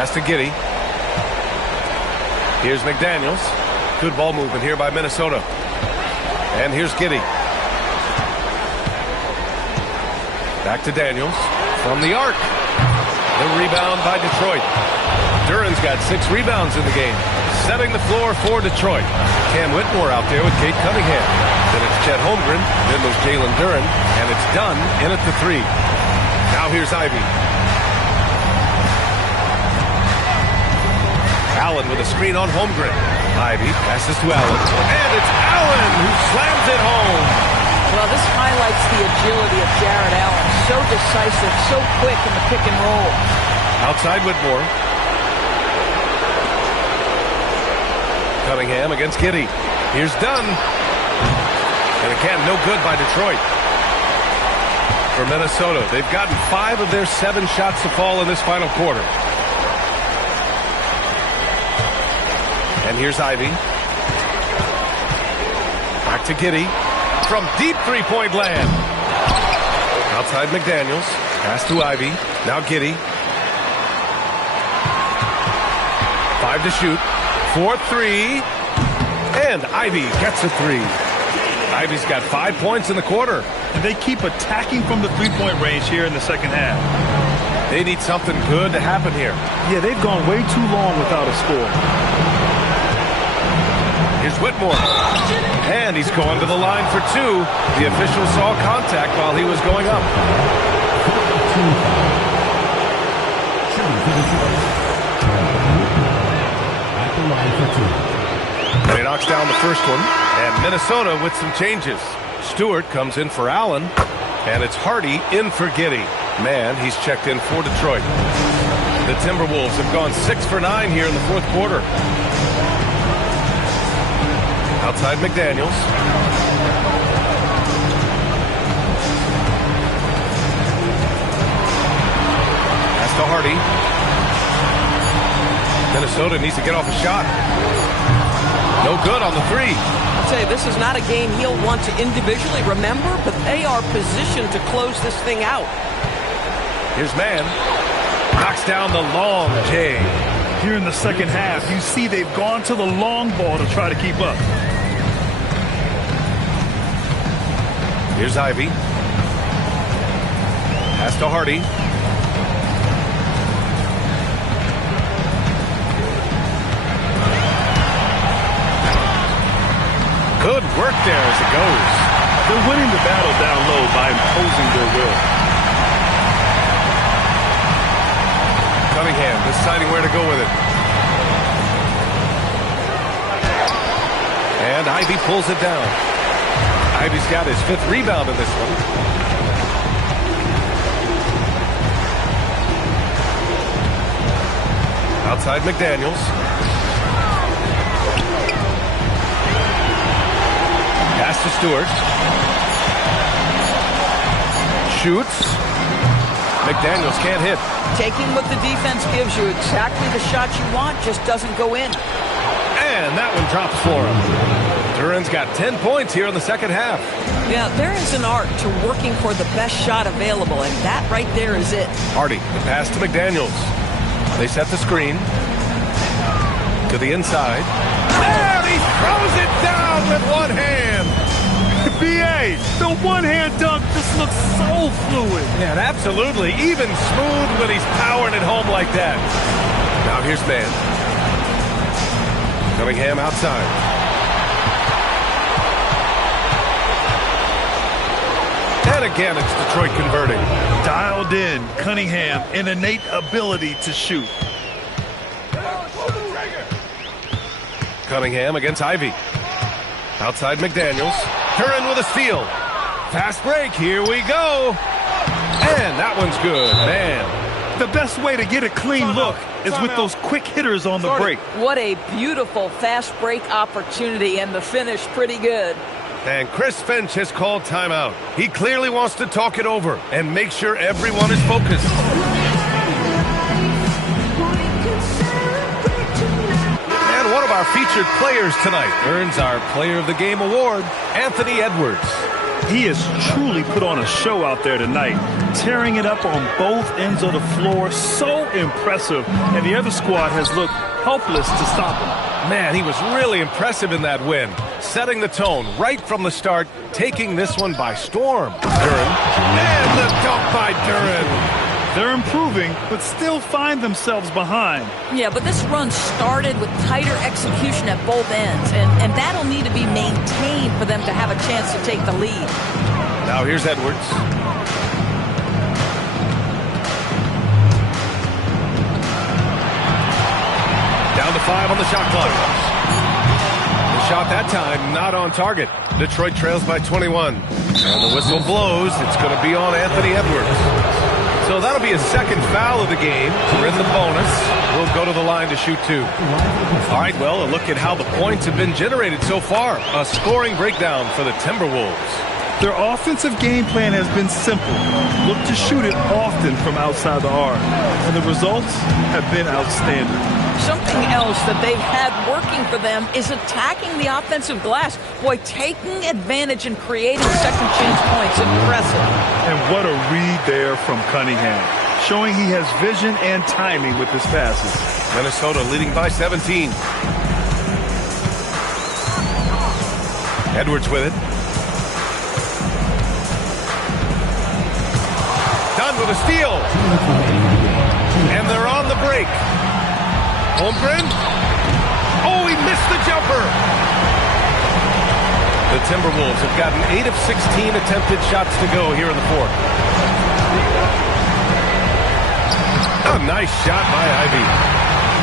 Pass to Giddey. Here's McDaniels. Good ball movement here by Minnesota. And here's Giddey. Back to Daniels. From the arc. The rebound by Detroit. Duran's got 6 rebounds in the game. Setting the floor for Detroit. Cam Whitmore out there with Kate Cunningham. Then it's Chet Holmgren. Then there's Jalen Duran. And it's done in at the 3. Now here's Ivey. Allen with a screen on Holmgren. Ivey passes to Allen. And it's Allen who slams it home. Well, this highlights the agility of Jared Allen. So decisive, so quick in the pick and roll. Outside Whitmore. Cunningham against Giddey. Here's Dunn. And again, no good by Detroit. For Minnesota, they've gotten 5 of their 7 shots to fall in this final quarter. And here's Ivey. Back to Giddey. From deep three-point land. Outside McDaniels. Pass to Ivey. Now Giddey. 5 to shoot. 4-3. And Ivey gets a 3. Ivey's got 5 points in the quarter. And they keep attacking from the three-point range here in the second half. They need something good to happen here. Yeah, they've gone way too long without a score. Here's Whitmore. And he's going to the line for 2. The official saw contact while he was going up. And he knocks down the first one. And Minnesota with some changes. Stewart comes in for Allen. And it's Hardy in for Giddey. Man, he's checked in for Detroit. The Timberwolves have gone 6 for 9 here in the fourth quarter. Outside McDaniels. Pass to Hardy. Minnesota needs to get off a shot. No good on the 3. I'll tell you, this is not a game he'll want to individually remember, but they are positioned to close this thing out. Here's Mann. Knocks down the long J. Here in the second half, you see they've gone to the long ball to try to keep up. Here's Ivey. Pass to Hardy. Good work there as it goes. They're winning the battle down low by imposing their will. Cunningham deciding where to go with it. And Ivey pulls it down. Ivey's got his 5th rebound in this one. Outside McDaniels. Pass to Stewart. Shoots. McDaniels can't hit. Taking what the defense gives you, exactly the shot you want, just doesn't go in. And that one drops for him. Duran's got 10 points here in the second half. Yeah, there is an art to working for the best shot available, and that right there is it. Hardy, the pass to McDaniels. They set the screen. To the inside. And he throws it down with one hand. B.A., the one-hand dunk just looks so fluid. Yeah, absolutely. Even smooth when he's powering it home like that. Now here's Mann. Cunningham outside. And again, it's Detroit converting. Dialed in, Cunningham, an innate ability to shoot. Cunningham against Ivey. Outside McDaniels. Duran with a steal. Fast break. Here we go. And that one's good. Man. The best way to get a clean look is with those quick hitters on the break. What a beautiful fast break opportunity, and the finish pretty good. And Chris Finch has called timeout. He clearly wants to talk it over and make sure everyone is focused. And one of our featured players tonight earns our Player of the Game award, Anthony Edwards. He has truly put on a show out there tonight, tearing it up on both ends of the floor. So impressive, and the other squad has looked helpless to stop him. Man, he was really impressive in that win, setting the tone right from the start, taking this one by storm. Duren, and the dunk by Duren. They're improving, but still find themselves behind. Yeah, but this run started with tighter execution at both ends, and that'll need to be maintained for them to have a chance to take the lead. Now here's Edwards. Down to 5 on the shot clock. The shot that time not on target. Detroit trails by 21. And the whistle blows. It's going to be on Anthony Edwards. So that'll be a second foul of the game. We're in the bonus. We'll go to the line to shoot 2. All right, well, a look at how the points have been generated so far. A scoring breakdown for the Timberwolves. Their offensive game plan has been simple. Look to shoot it often from outside the arc. And the results have been outstanding. Something else that they've had working for them is attacking the offensive glass. Boy, taking advantage and creating second chance points. Impressive. And what a read there from Cunningham, showing he has vision and timing with his passes. Minnesota leading by 17. Edwards with it. Done with a steal. And they're on the break. Holmgren. Oh, he missed the jumper. The Timberwolves have gotten 8 of 16 attempted shots to go here in the fourth. A nice shot by Ivy.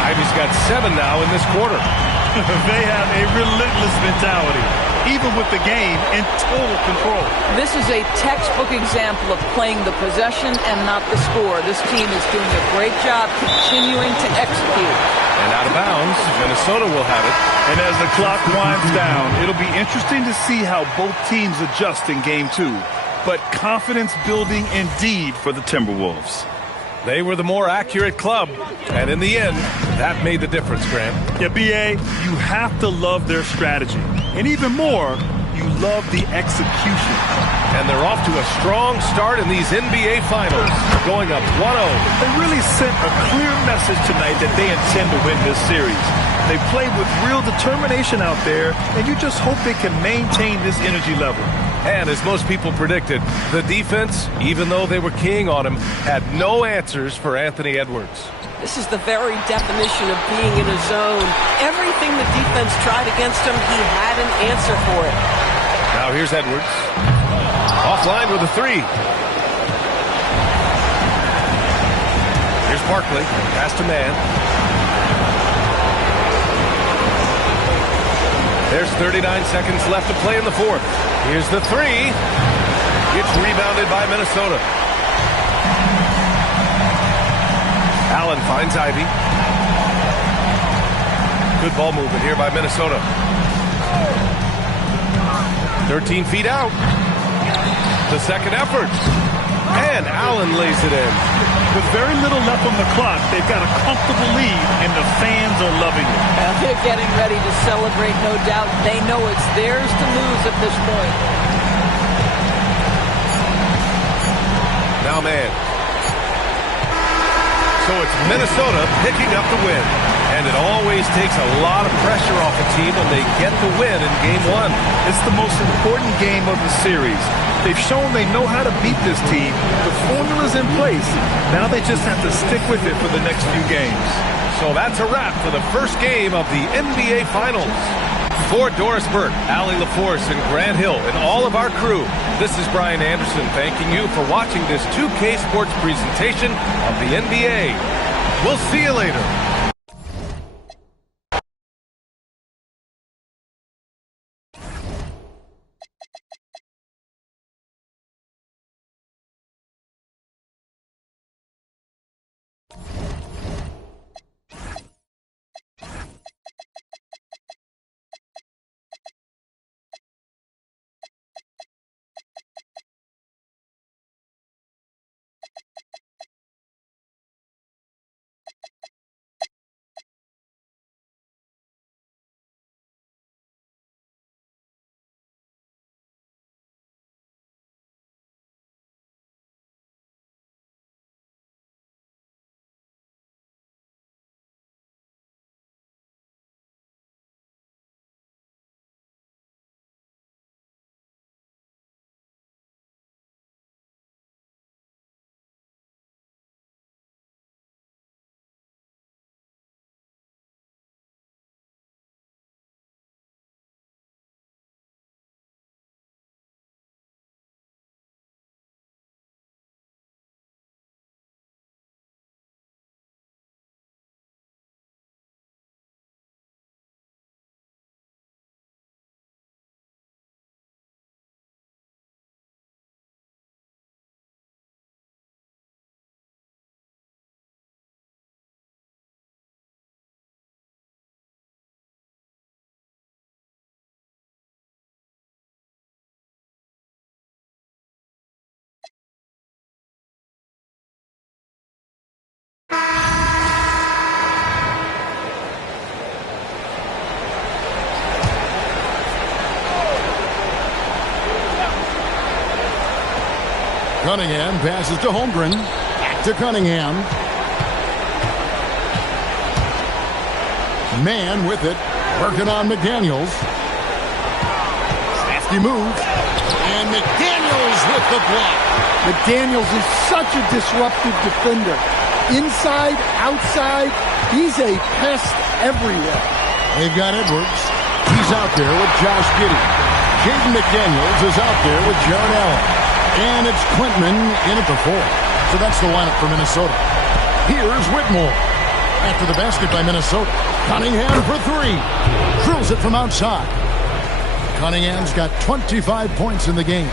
Ivy's got 7 now in this quarter. They have a relentless mentality, even with the game in total control. This is a textbook example of playing the possession and not the score. This team is doing a great job continuing to execute. And out of bounds, Minnesota will have it. And as the clock winds down, it'll be interesting to see how both teams adjust in Game 2. But confidence building indeed for the Timberwolves. They were the more accurate club, and in the end, that made the difference, Grant. Yeah, B.A., you have to love their strategy. And even more, you love the execution. And they're off to a strong start in these NBA Finals, going up 1-0. They really sent a clear message tonight that they intend to win this series. They played with real determination out there, and you just hope they can maintain this energy level. And as most people predicted, the defense, even though they were keying on him, had no answers for Anthony Edwards. This is the very definition of being in a zone. Everything the defense tried against him, he had an answer for it. Now here's Edwards. Offline with a 3. Here's Barkley. Pass to man. There's 39 seconds left to play in the fourth. Here's the 3. It's rebounded by Minnesota. Allen finds Ivy. Good ball movement here by Minnesota. 13 feet out. The second effort. And Allen lays it in. With very little left on the clock, they've got a comfortable lead, and the fans are loving it. They're getting ready to celebrate, no doubt. They know it's theirs to lose at this point. Now man. So it's Minnesota picking up the win. And it always takes a lot of pressure off a team when they get the win in Game 1. It's the most important game of the series. They've shown they know how to beat this team. The formula's in place. Now they just have to stick with it for the next few games. So that's a wrap for the first game of the NBA Finals. For Doris Burke, Allie LaForce, and Grant Hill, and all of our crew, this is Brian Anderson thanking you for watching this 2K Sports presentation of the NBA. We'll see you later. Cunningham passes to Holmgren. Back to Cunningham. Man with it. Working on McDaniels. Safety move. And McDaniels with the block. McDaniels is such a disruptive defender. Inside, outside, he's a pest everywhere. They've got Edwards. He's out there with Josh Giddey. Jaden McDaniels is out there with Jared Allen. And it's Quintman in at the 4. So that's the lineup for Minnesota. Here's Whitmore. After the basket by Minnesota. Cunningham for 3. Drills it from outside. Cunningham's got 25 points in the game.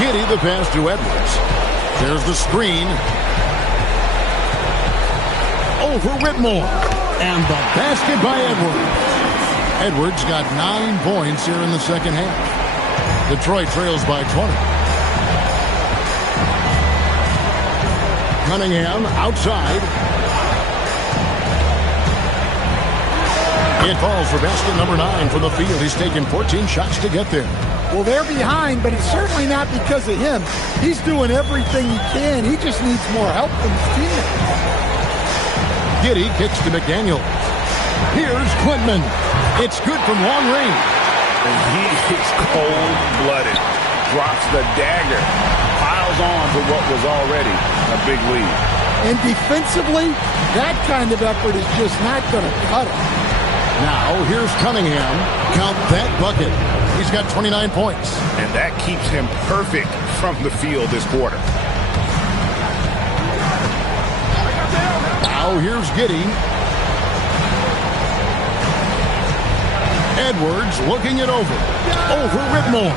Giddey the pass to Edwards. There's the screen. Over Whitmore. And the basket by Edwards. Edwards got 9 points here in the second half. Detroit trails by 20. Cunningham outside. It falls for basket number 9 from the field. He's taken 14 shots to get there. Well, they're behind, but it's certainly not because of him. He's doing everything he can. He just needs more help from his teammates. Giddey kicks to McDaniel. Here's Quintman. It's good from long range. And he is cold-blooded. Drops the dagger. Piles on to what was already a big lead. And defensively, that kind of effort is just not going to cut it. Now, here's Cunningham. Count that bucket. He's got 29 points. And that keeps him perfect from the field this quarter. Now, here's Giddey. Edwards looking it over. Over Whitmore.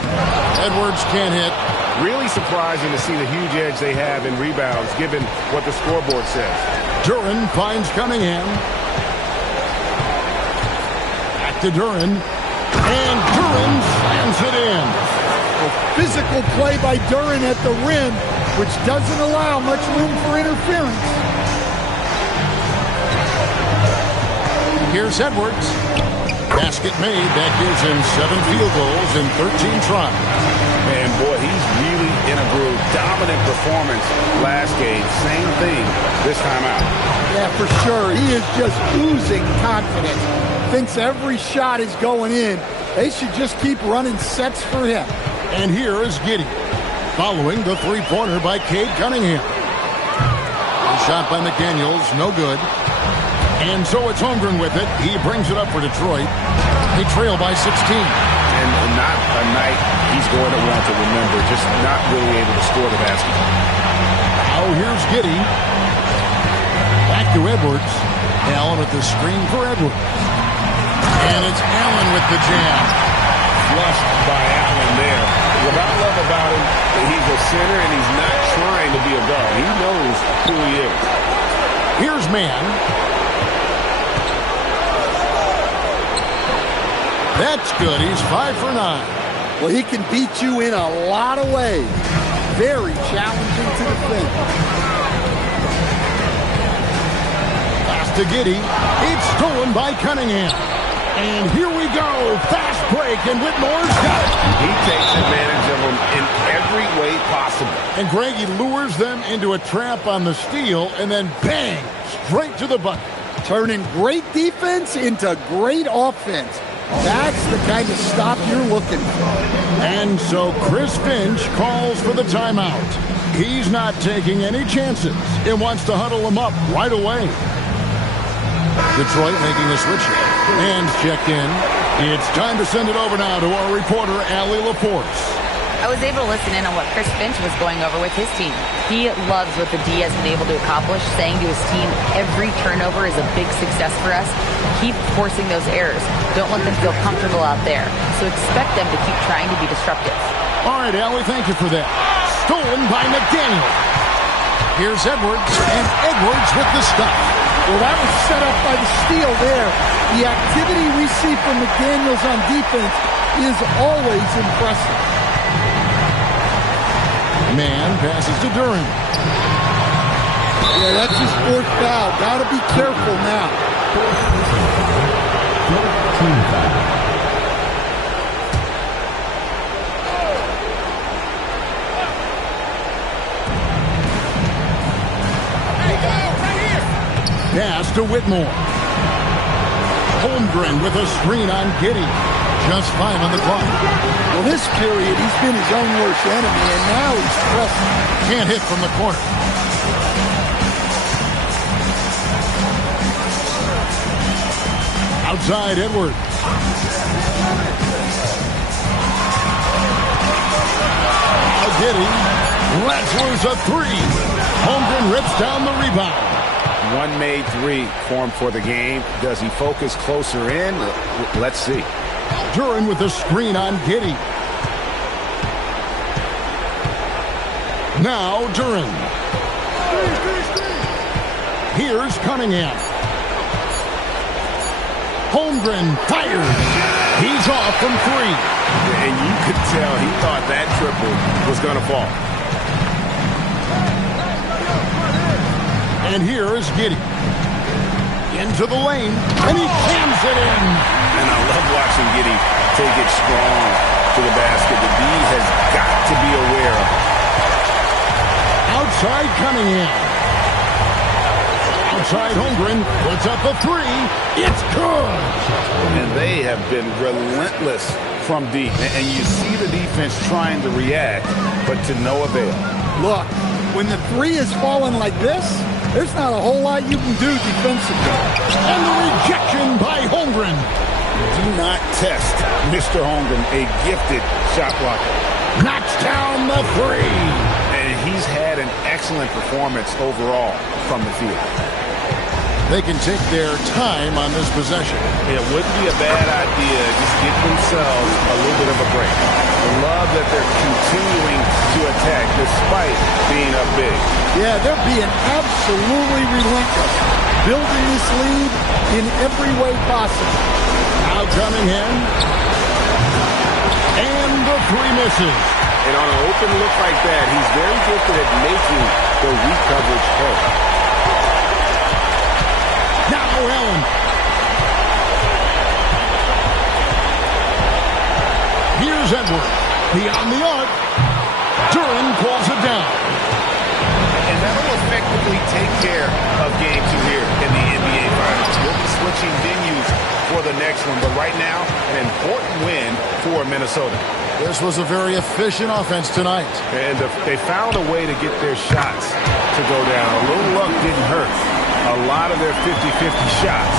Edwards can't hit. Really surprising to see the huge edge they have in rebounds, given what the scoreboard says. Duren finds Cunningham. Back to Duren. And Duren slams it in. A physical play by Duren at the rim, which doesn't allow much room for interference. Here's Edwards. Basket made. That gives him 7 field goals in 13 tries. Man, boy, he's really in a groove. Dominant performance last game. Same thing this time out. Yeah, for sure. He is just oozing confidence. Thinks every shot is going in. They should just keep running sets for him. And here is Giddey. Following the three-pointer by Cade Cunningham. A shot by McDaniels. No good. And so it's Holmgren with it. He brings it up for Detroit. They trail by 16. And not a night he's going to want to remember. Just not really able to score the basketball. Now here's Giddey. Back to Edwards. Allen with the screen for Edwards. And it's Allen with the jam. Flushed by Allen there. What I love about him, he's a center and he's not trying to be a guard. He knows who he is. Here's Mann. That's good. He's 5 for 9. Well, he can beat you in a lot of ways. Very challenging to defend. Pass to Giddey. It's stolen by Cunningham. And here we go. Fast break, and Whitmore's got it. He takes advantage of them in every way possible. And Greg, he lures them into a trap on the steal, and then bang, straight to the bucket. Turning great defense into great offense. That's the kind of stop you're looking for. And so Chris Finch calls for the timeout. He's not taking any chances and wants to huddle them up right away. Detroit making a switch here. Hands checked in. It's time to send it over now to our reporter, Allie Laporte. I was able to listen in on what Chris Finch was going over with his team. He loves what the D has been able to accomplish, saying to his team, every turnover is a big success for us. Keep forcing those errors. Don't let them feel comfortable out there. So expect them to keep trying to be disruptive. All right, Allie, thank you for that. Stolen by McDaniel. Here's Edwards, and Edwards with the stop. Well, that was set up by the steal there. The activity we see from McDaniels on defense is always impressive. Man passes to Duren. Yeah, that's his 4th foul. Got to be careful now. Whitmore. Holmgren with a screen on Giddey. Just 5 on the clock. Well, this period, he's been his own worst enemy, and now he's pressing. Can't hit from the corner. Outside Edwards. Now Giddey lets loose a 3. Holmgren rips down the rebound. One made 3 formed for the game. Does he focus closer in? Let's see. Duran with the screen on Giddey. Now Duran. Here's Cunningham. Holmgren fires. He's off from 3. And you could tell he thought that triple was going to fall. And here is Giddey. Into the lane, and he jams it in. And I love watching Giddey take it strong to the basket. The D has got to be aware of it. Outside Cunningham. Outside Holmgren puts up a 3. It's good. And they have been relentless from deep. And you see the defense trying to react, but to no avail. Look, when the 3 is falling like this, there's not a whole lot you can do defensively. And the rejection by Holmgren. Do not test Mr. Holmgren, a gifted shot blocker. Knocks down the 3. And he's had an excellent performance overall from the field. They can take their time on this possession. It wouldn't be a bad idea just give themselves a little bit of a break. I love that they're continuing to attack despite being up big. Yeah, they're being absolutely relentless, building this lead in every way possible. Now Cunningham. And the 3 misses. And on an open look like that, he's very gifted at making the weak coverage pay. Now Allen. Here's Edwards. Beyond the arc. Duran pulls it down. And that'll effectively take care of game 2 here in the NBA Finals. We'll be switching venues for the next one, but right now, an important win for Minnesota. This was a very efficient offense tonight. And they found a way to get their shots to go down. A little luck didn't hurt. A lot of their 50-50 shots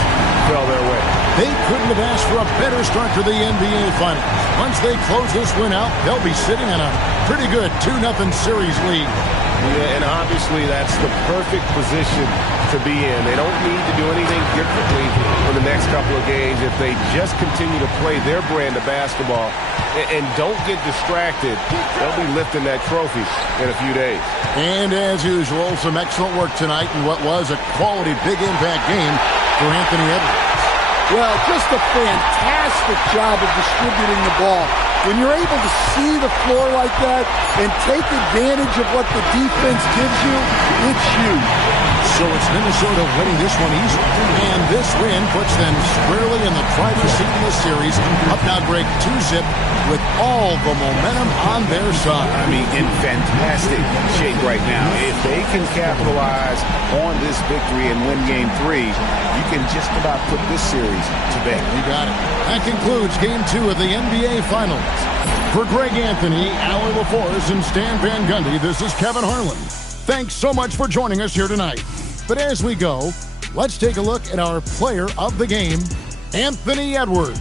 fell their way. They couldn't have asked for a better start to the NBA Finals. Once they close this win out, they'll be sitting on a pretty good 2-0 series lead. Yeah, and obviously that's the perfect position to be in. They don't need to do anything differently for the next couple of games if they just continue to play their brand of basketball and don't get distracted. They'll be lifting that trophy in a few days. And as usual, some excellent work tonight in what was a quality big impact game for Anthony Edwards. Well, just a fantastic job of distributing the ball. When you're able to see the floor like that and take advantage of what the defense gives you, it's huge. So it's Minnesota winning this one easily. And this win puts them squarely in the driver's seat in the series. Up now, Greg, 2-zip with all the momentum on their side. I mean, in fantastic shape right now. If they can capitalize on this victory and win Game 3, you can just about put this series to bed. You got it. That concludes Game 2 of the NBA Finals. For Greg Anthony, Alan LaForce, and Stan Van Gundy, this is Kevin Harlan. Thanks so much for joining us here tonight. But as we go, let's take a look at our player of the game, Anthony Edwards.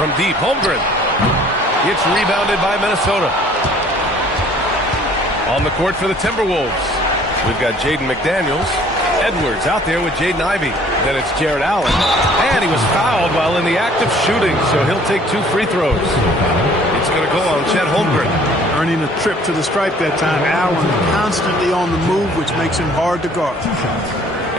From deep, Holmgren. It's rebounded by Minnesota. On the court for the Timberwolves, we've got Jaden McDaniels. Edwards out there with Jaden Ivey. Then it's Jared Allen. And he was fouled while in the act of shooting, so he'll take 2 free throws. It's going to go on Chet Holmgren. Earning a trip to the stripe that time. Allen constantly on the move, which makes him hard to guard.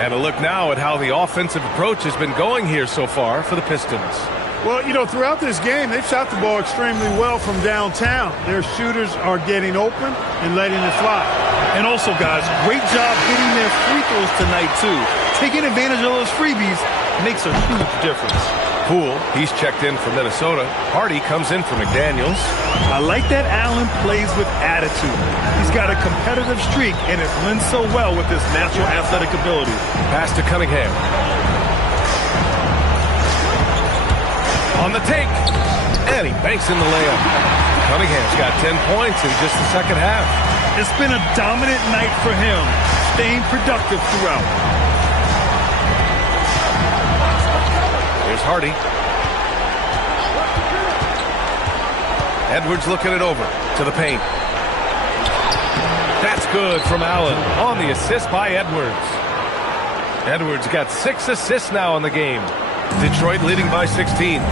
And a look now at how the offensive approach has been going here so far for the Pistons. Well, you know, throughout this game, they've shot the ball extremely well from downtown. Their shooters are getting open and letting it fly. And also, guys, great job hitting their free throws tonight, too. Taking advantage of those freebies makes a huge difference. Poole, he's checked in for Minnesota. Hardy comes in for McDaniels. I like that Allen plays with attitude. He's got a competitive streak, and it blends so well with his natural athletic ability. Pass to Cunningham. On the take, and he banks in the layup. Cunningham's got 10 points in just the second half. It's been a dominant night for him, staying productive throughout. Here's Hardy. Edwards looking it over to the paint. That's good from Allen on the assist by Edwards. Edwards got 6 assists now in the game. Detroit leading by 16.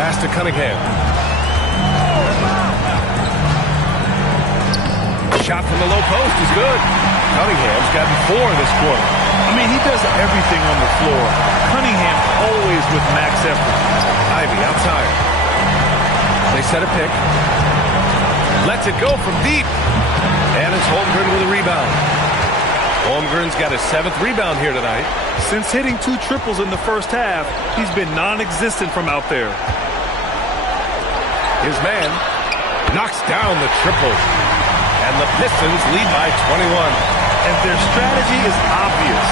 Pass to Cunningham. Shot from the low post is good. Cunningham's gotten 4 this quarter. I mean, he does everything on the floor. Cunningham always with max effort. Ivy outside. They set a pick. Lets it go from deep. And it's Holmgren with a rebound. Holmgren's got his 7th rebound here tonight. Since hitting 2 triples in the first half, he's been non-existent from out there. His man knocks down the triple. And the Pistons lead by 21. And their strategy is obvious.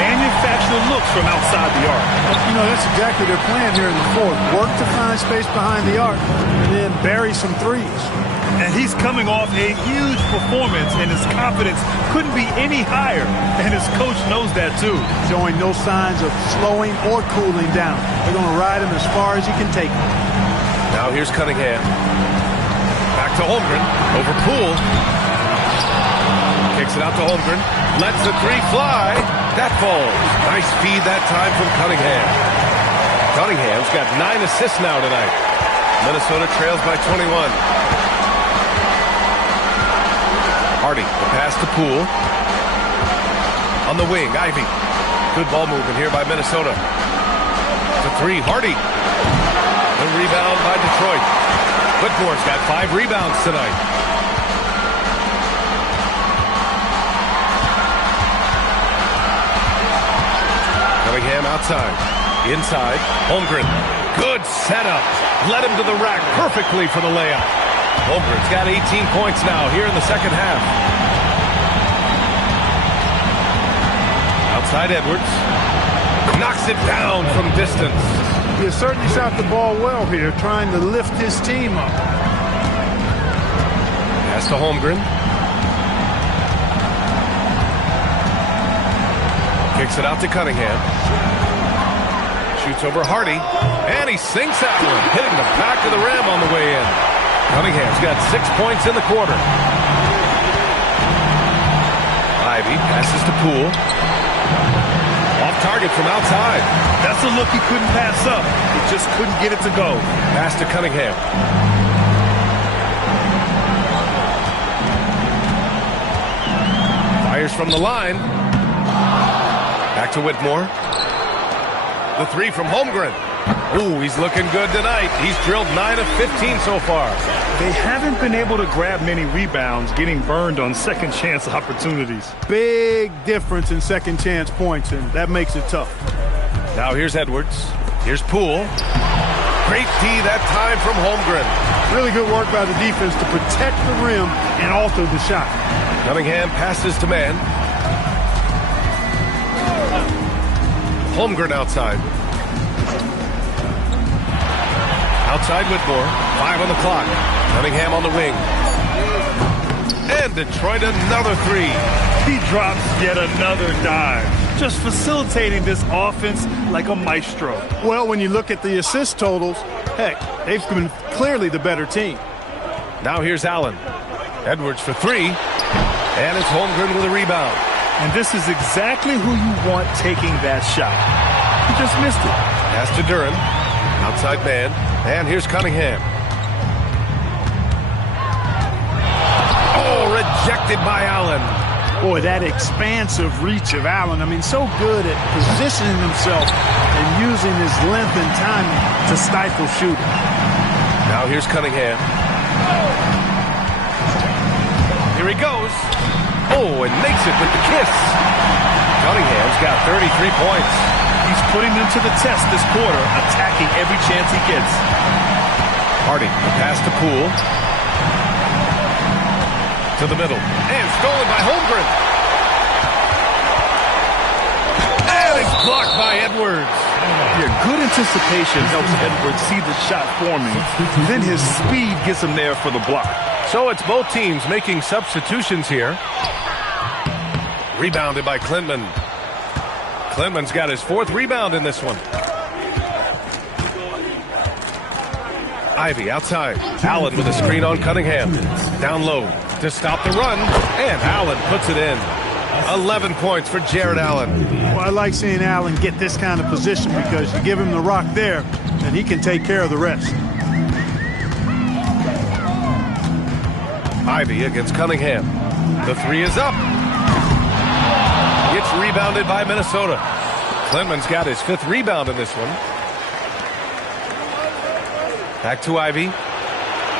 Manufacture looks from outside the arc. You know, that's exactly their plan here in the fourth. Work to find space behind the arc and then bury some threes. And he's coming off a huge performance, and his confidence couldn't be any higher. And his coach knows that, too. Showing no signs of slowing or cooling down. They're going to ride him as far as he can take him. Now here's Cunningham. Back to Holmgren. Over Poole. Kicks it out to Holmgren. Lets the 3 fly. That falls. Nice feed that time from Cunningham. Cunningham's got 9 assists now tonight. Minnesota trails by 21. Hardy, the pass to Poole. On the wing, Ivy. Good ball movement here by Minnesota. The 3, Hardy. The rebound by Detroit. Whitmore's got 5 rebounds tonight. Cunningham outside. Inside, Holmgren. Good setup. Led him to the rack perfectly for the layup. Holmgren's got 18 points now here in the second half. Outside Edwards. Knocks it down from distance. He has certainly shot the ball well here, trying to lift his team up. Pass to Holmgren. Kicks it out to Cunningham. Shoots over Hardy. And he sinks that one, hitting the back of the rim on the way in. Cunningham's got 6 points in the quarter. Ivy passes to Poole. Off target from outside. That's a look he couldn't pass up. He just couldn't get it to go. Pass to Cunningham. Fires from the line. Back to Whitmore. The 3 from Holmgren. Ooh, he's looking good tonight. He's drilled 9 of 15 so far. They haven't been able to grab many rebounds, getting burned on second chance opportunities. Big difference in second chance points, and that makes it tough. Now here's Edwards. Here's Poole. Great D that time from Holmgren. Really good work by the defense to protect the rim and alter the shot. Cunningham passes to man. Holmgren outside. Outside Whitmore. 5 on the clock. Cunningham on the wing. And Detroit another 3. He drops yet another dive. just facilitating this offense like a maestro. Well, when you look at the assist totals, heck, they've been clearly the better team. Now here's Allen. Edwards for three. And it's Holmgren with a rebound. And this is exactly who you want taking that shot. He just missed it. Pass to Duran. Outside man. And here's Cunningham. Oh, rejected by Allen. Boy, that expansive reach of Allen. I mean, so good at positioning himself and using his length and timing to stifle shooting. Now here's Cunningham. Here he goes. Oh, and makes it with the kiss. Cunningham's got 33 points. He's putting them to the test this quarter, attacking every chance he gets. Harding, pass to Poole. To the middle. And stolen by Holmgren. And it's blocked by Edwards. Yeah, good anticipation helps Edwards see the shot forming. Then his speed gets him there for the block. So it's both teams making substitutions here. Rebounded by Klintman. Klintman's got his fourth rebound in this one. Ivy outside. Allen with a screen on Cunningham. Down low to stop the run. And Allen puts it in. 11 points for Jared Allen. Well, I like seeing Allen get this kind of position because you give him the rock there, and he can take care of the rest. Ivy against Cunningham. The three is up. It's rebounded by Minnesota. Klintman's got his fifth rebound in this one. Back to Ivy.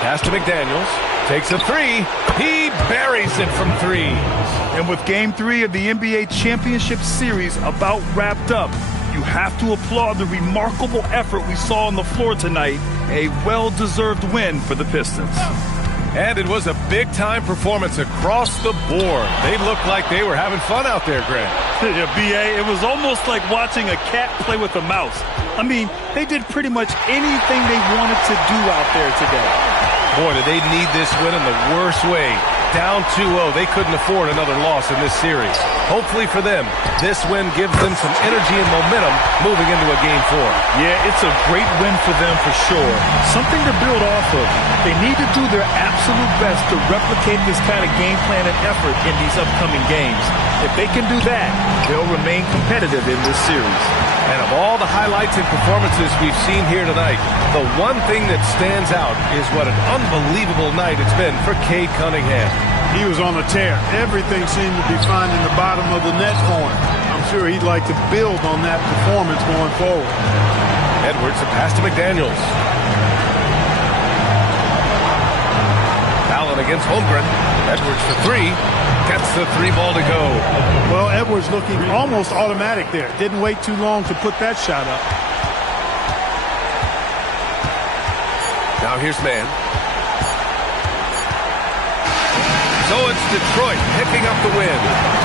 Pass to McDaniels. Takes a three. He buries it from three. And with Game 3 of the NBA Championship Series about wrapped up, you have to applaud the remarkable effort we saw on the floor tonight. A well-deserved win for the Pistons. And it was a big-time performance across the board. They looked like they were having fun out there, Grant. Yeah, B.A., it was almost like watching a cat play with a mouse. I mean, they did pretty much anything they wanted to do out there today. Boy, did they need this win in the worst way. Down 2-0, they couldn't afford another loss in this series. Hopefully for them, this win gives them some energy and momentum moving into a Game 4. Yeah, it's a great win for them for sure. Something to build off of. They need to do their absolute best to replicate this kind of game plan and effort in these upcoming games. If they can do that, they'll remain competitive in this series. And of all the highlights and performances we've seen here tonight, the one thing that stands out is what an unbelievable night it's been for Cade Cunningham. He was on a tear. Everything seemed to be finding the bottom of the net for him. I'm sure he'd like to build on that performance going forward. Edwards, a pass to McDaniels. Allen against Holmgren. Edwards for three. Gets the three ball to go. Well, Edwards looking almost automatic there. Didn't wait too long to put that shot up. Now here's Mann. So it's Detroit picking up the win.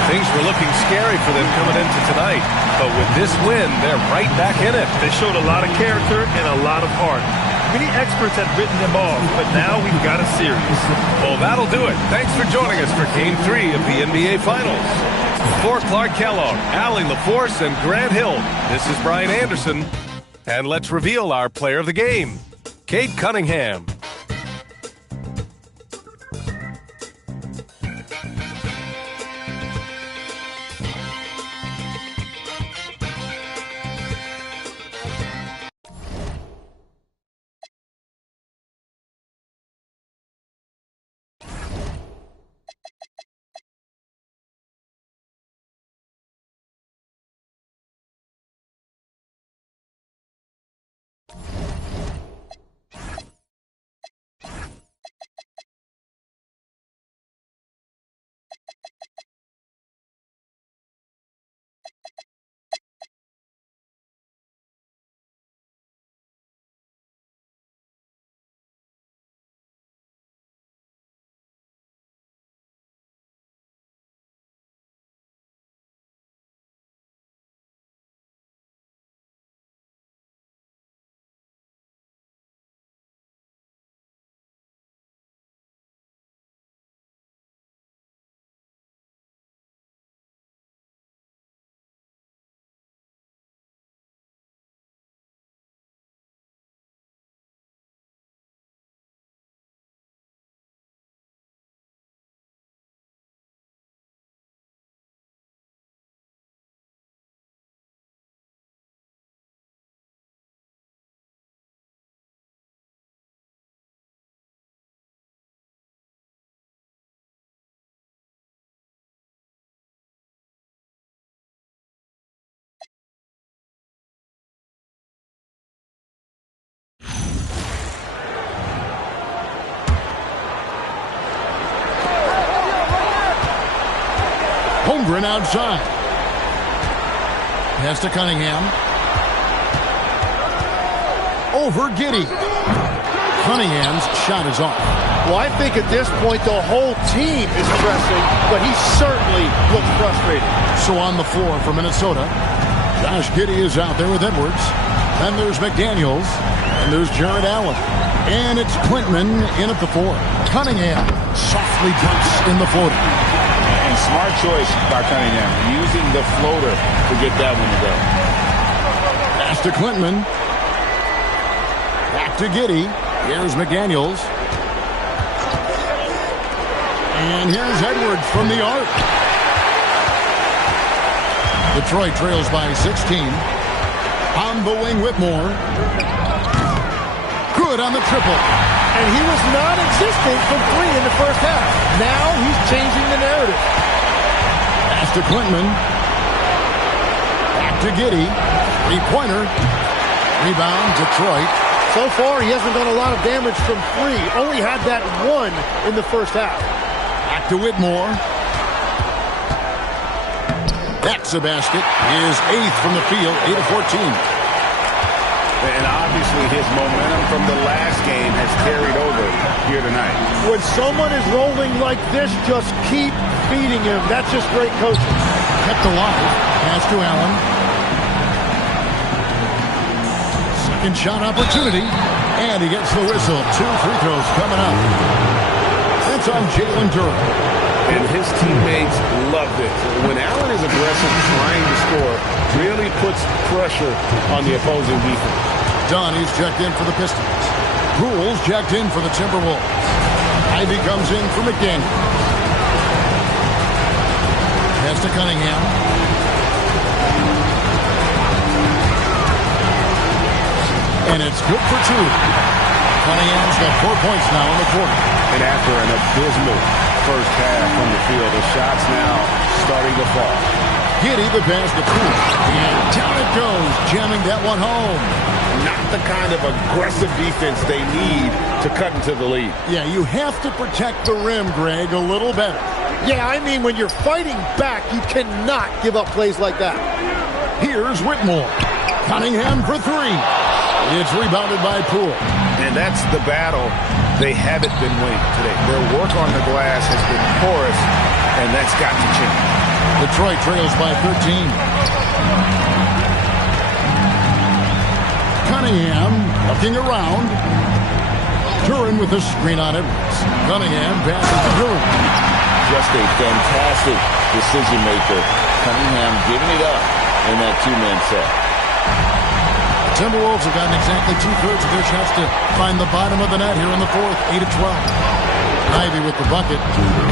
Things were looking scary for them coming into tonight. But with this win, they're right back in it. They showed a lot of character and a lot of heart. Many experts had written them off, but now we've got a series. Well, that'll do it. Thanks for joining us for Game 3 of the NBA Finals. For Clark Kellogg, Allie LaForce, and Grant Hill, this is Brian Anderson. And let's reveal our player of the game, Cade Cunningham. Holmgren outside. Pass to Cunningham. Over Giddey. Cunningham's shot is off. Well, I think at this point the whole team is pressing, but he certainly looks frustrated. So on the floor for Minnesota, Josh Giddey is out there with Edwards. Then there's McDaniels. And there's Jared Allen. And it's Quintman in at the 4. Cunningham softly dumps in the floater. And smart choice by Cunningham, using the floater to get that one to go. Pass to Quintman. Back to Giddey. Here's McDaniels. And here's Edwards from the arc. Detroit trails by 16. On the wing, Whitmore. Good on the triple. And he was non-existent from 3 in the first half. Now he's changing the narrative. Pass to Quintman. Back to Giddey. 3-pointer. Rebound, Detroit. So far, he hasn't done a lot of damage from 3. Only had that 1 in the first half. Back to Whitmore. That's a basket. His 8th from the field, 8 of 14. And obviously his momentum from the last game has carried over here tonight. When someone is rolling like this, just keep feeding him. That's just great coaching. Kept alive. Pass to Allen. Second shot opportunity. And he gets the whistle. 2 free throws coming up. That's on Jalen Durham. And his teammates love this. When Allen is aggressive, trying to score, really puts pressure on the opposing defense. Dunn is checked in for the Pistons. Rules checked in for the Timberwolves. Ivy comes in for McDaniel. Pass to Cunningham. And it's good for 2. Cunningham's got 4 points now in the quarter. And after an abysmal first half from the field, the shots now starting to fall. Giddey the pass to Poole. And down it goes, jamming that one home. Not the kind of aggressive defense they need to cut into the lead. Yeah, you have to protect the rim, Greg, a little better. Yeah, I mean, when you're fighting back, you cannot give up plays like that. Here's Whitmore. Cunningham for 3. It's rebounded by Poole. And that's the battle they haven't been winning today. Their work on the glass has been porous, and that's got to change. Detroit trails by 13. Cunningham looking around. Duran with the screen on Edwards. Cunningham passes to Duran. Just a fantastic decision maker. Cunningham giving it up in that 2-man set. Timberwolves have gotten exactly 2/3 of their shots to find the bottom of the net here in the 4th, 8 of 12. Ivy with the bucket.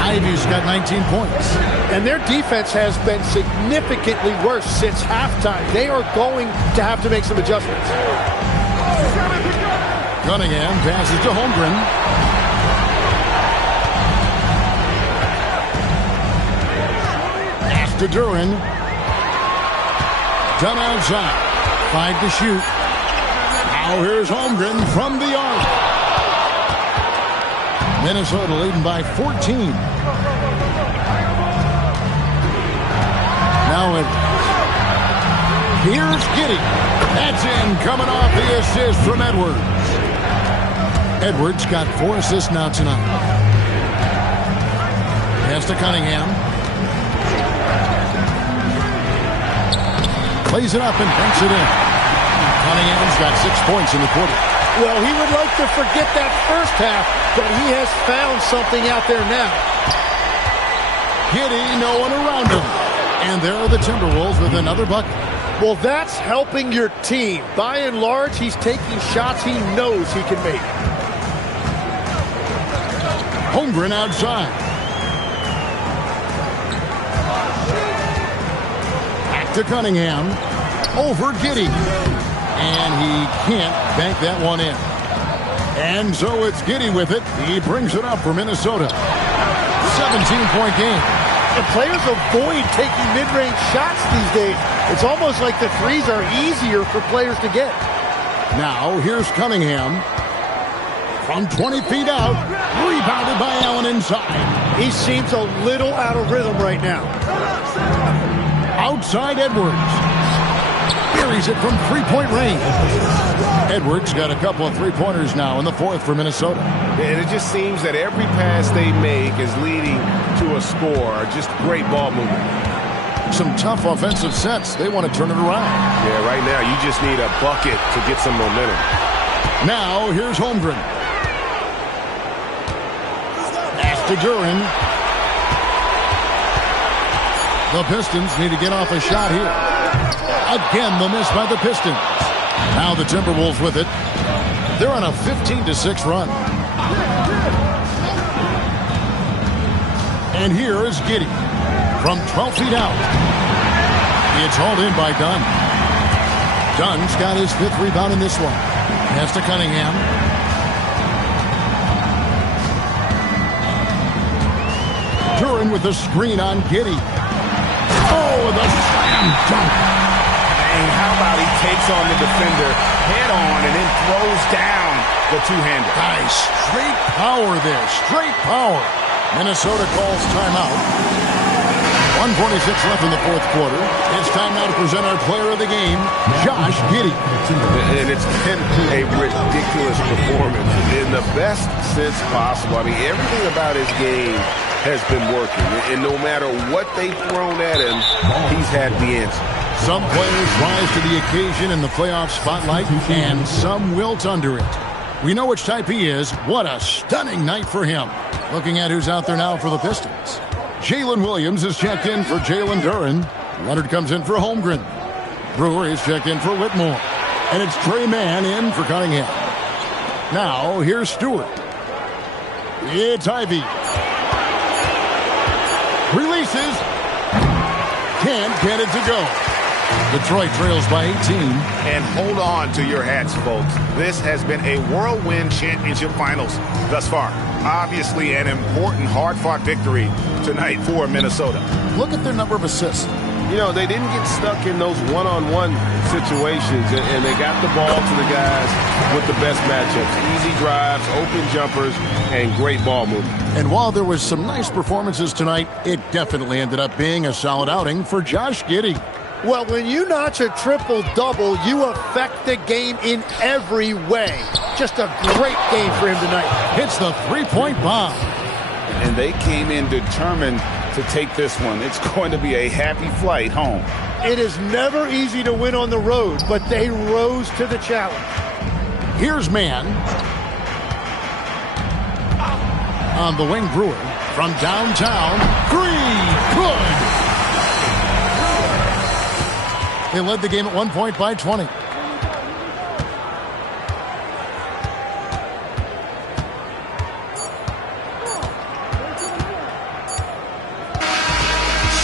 Ivy's got 19 points. And their defense has been significantly worse since halftime. They are going to have to make some adjustments. Cunningham passes to Holmgren. Pass to Duran. Dunn outside. 5 to shoot. Now here's Holmgren from the arc. Minnesota leading by 14. Now here's Giddey. That's in, coming off the assist from Edwards. Edwards got 4 assists now tonight. Pass to Cunningham. Plays it up and banks it in. Cunningham's got 6 points in the quarter. Well, he would like to forget that first half, but he has found something out there now. Giddey, no one around him. And there are the Timberwolves with another bucket. Well, that's helping your team. By and large, he's taking shots he knows he can make. Holmgren outside. Back to Cunningham. Over Giddey. And he can't bank that one in. And so it's Giddey with it. He brings it up for Minnesota. 17-point game. And players avoid taking mid-range shots these days. It's almost like the threes are easier for players to get. Now, here's Cunningham. From 20 feet out. Rebounded by Allen inside. He seems a little out of rhythm right now. Outside Edwards. Buries it from three-point range. Edwards got a couple of three-pointers now in the fourth for Minnesota. And it just seems that every pass they make is leading to a score. Just great ball movement. Some tough offensive sets. They want to turn it around. Yeah, right now you just need a bucket to get some momentum. Now here's Holmgren. Pass to Duran. The Pistons need to get off a shot here. Again, the miss by the Pistons. Now the Timberwolves with it. They're on a 15-6 run. And here is Giddey from 12 feet out. It's hauled in by Dunn. Dunn's got his fifth rebound in this one. Pass to Cunningham. Duran with the screen on Giddey. Oh, the slam dunk. And how about he takes on the defender head on and then throws down the two-hander. Nice. Straight power there. Straight power. Minnesota calls timeout. 1:46 left in the fourth quarter. It's time now to present our player of the game, Josh Giddey. And it's been a ridiculous performance in the best sense possible. I mean, everything about his game has been working. And no matter what they've thrown at him, he's had the answer. Some players rise to the occasion in the playoff spotlight, and some wilt under it. We know which type he is. What a stunning night for him. Looking at who's out there now for the Pistons. Jalen Williams is checked in for Jalen Duran. Leonard comes in for Holmgren. Brewer is checked in for Whitmore. And it's Trey Mann in for Cunningham. Now, here's Stewart. It's Ivy. Releases. Can't get it to go. Detroit trails by 18. And hold on to your hats, folks. This has been a whirlwind championship finals thus far. Obviously an important, hard-fought victory tonight for Minnesota. Look at their number of assists. You know, they didn't get stuck in those one-on-one situations, and they got the ball to the guys with the best matchups. Easy drives, open jumpers, and great ball movement. And while there was some nice performances tonight, it definitely ended up being a solid outing for Josh Giddey. Well, when you notch a triple-double, you affect the game in every way. Just a great game for him tonight. Hits the three-point bomb. And they came in determined to take this one. It's going to be a happy flight home. It is never easy to win on the road, but they rose to the challenge. Here's Mann. On the wing, Brewer. From downtown. Three. Good. They led the game at 1 point by 20.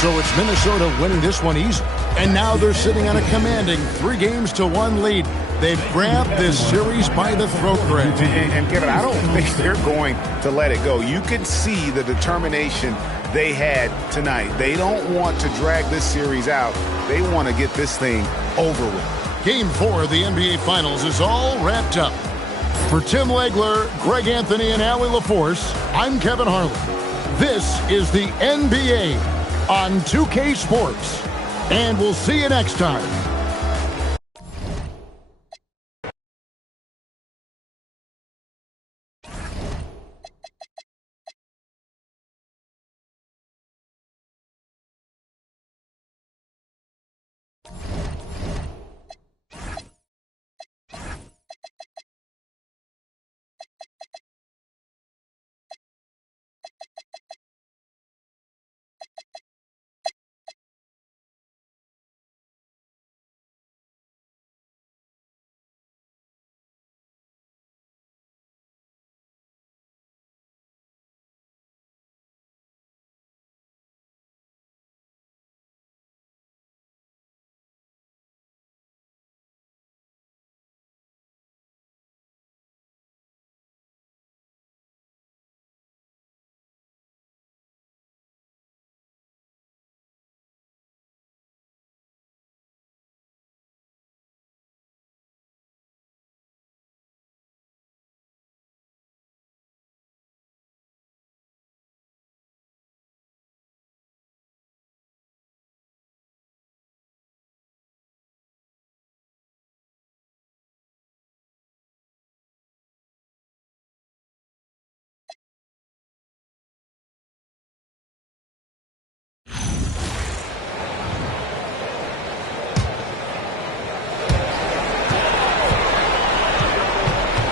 So it's Minnesota winning this one easy. And now they're sitting on a commanding 3-1 lead. They've grabbed this series by the throat, Greg. And Kevin, I don't think they're going to let it go. You can see the determination they had tonight. They don't want to drag this series out. They want to get this thing over with. Game 4 of the NBA Finals is all wrapped up. For Tim Legler, Greg Anthony, and Allie LaForce, I'm Kevin Harlan. This is the NBA on 2K Sports. And we'll see you next time.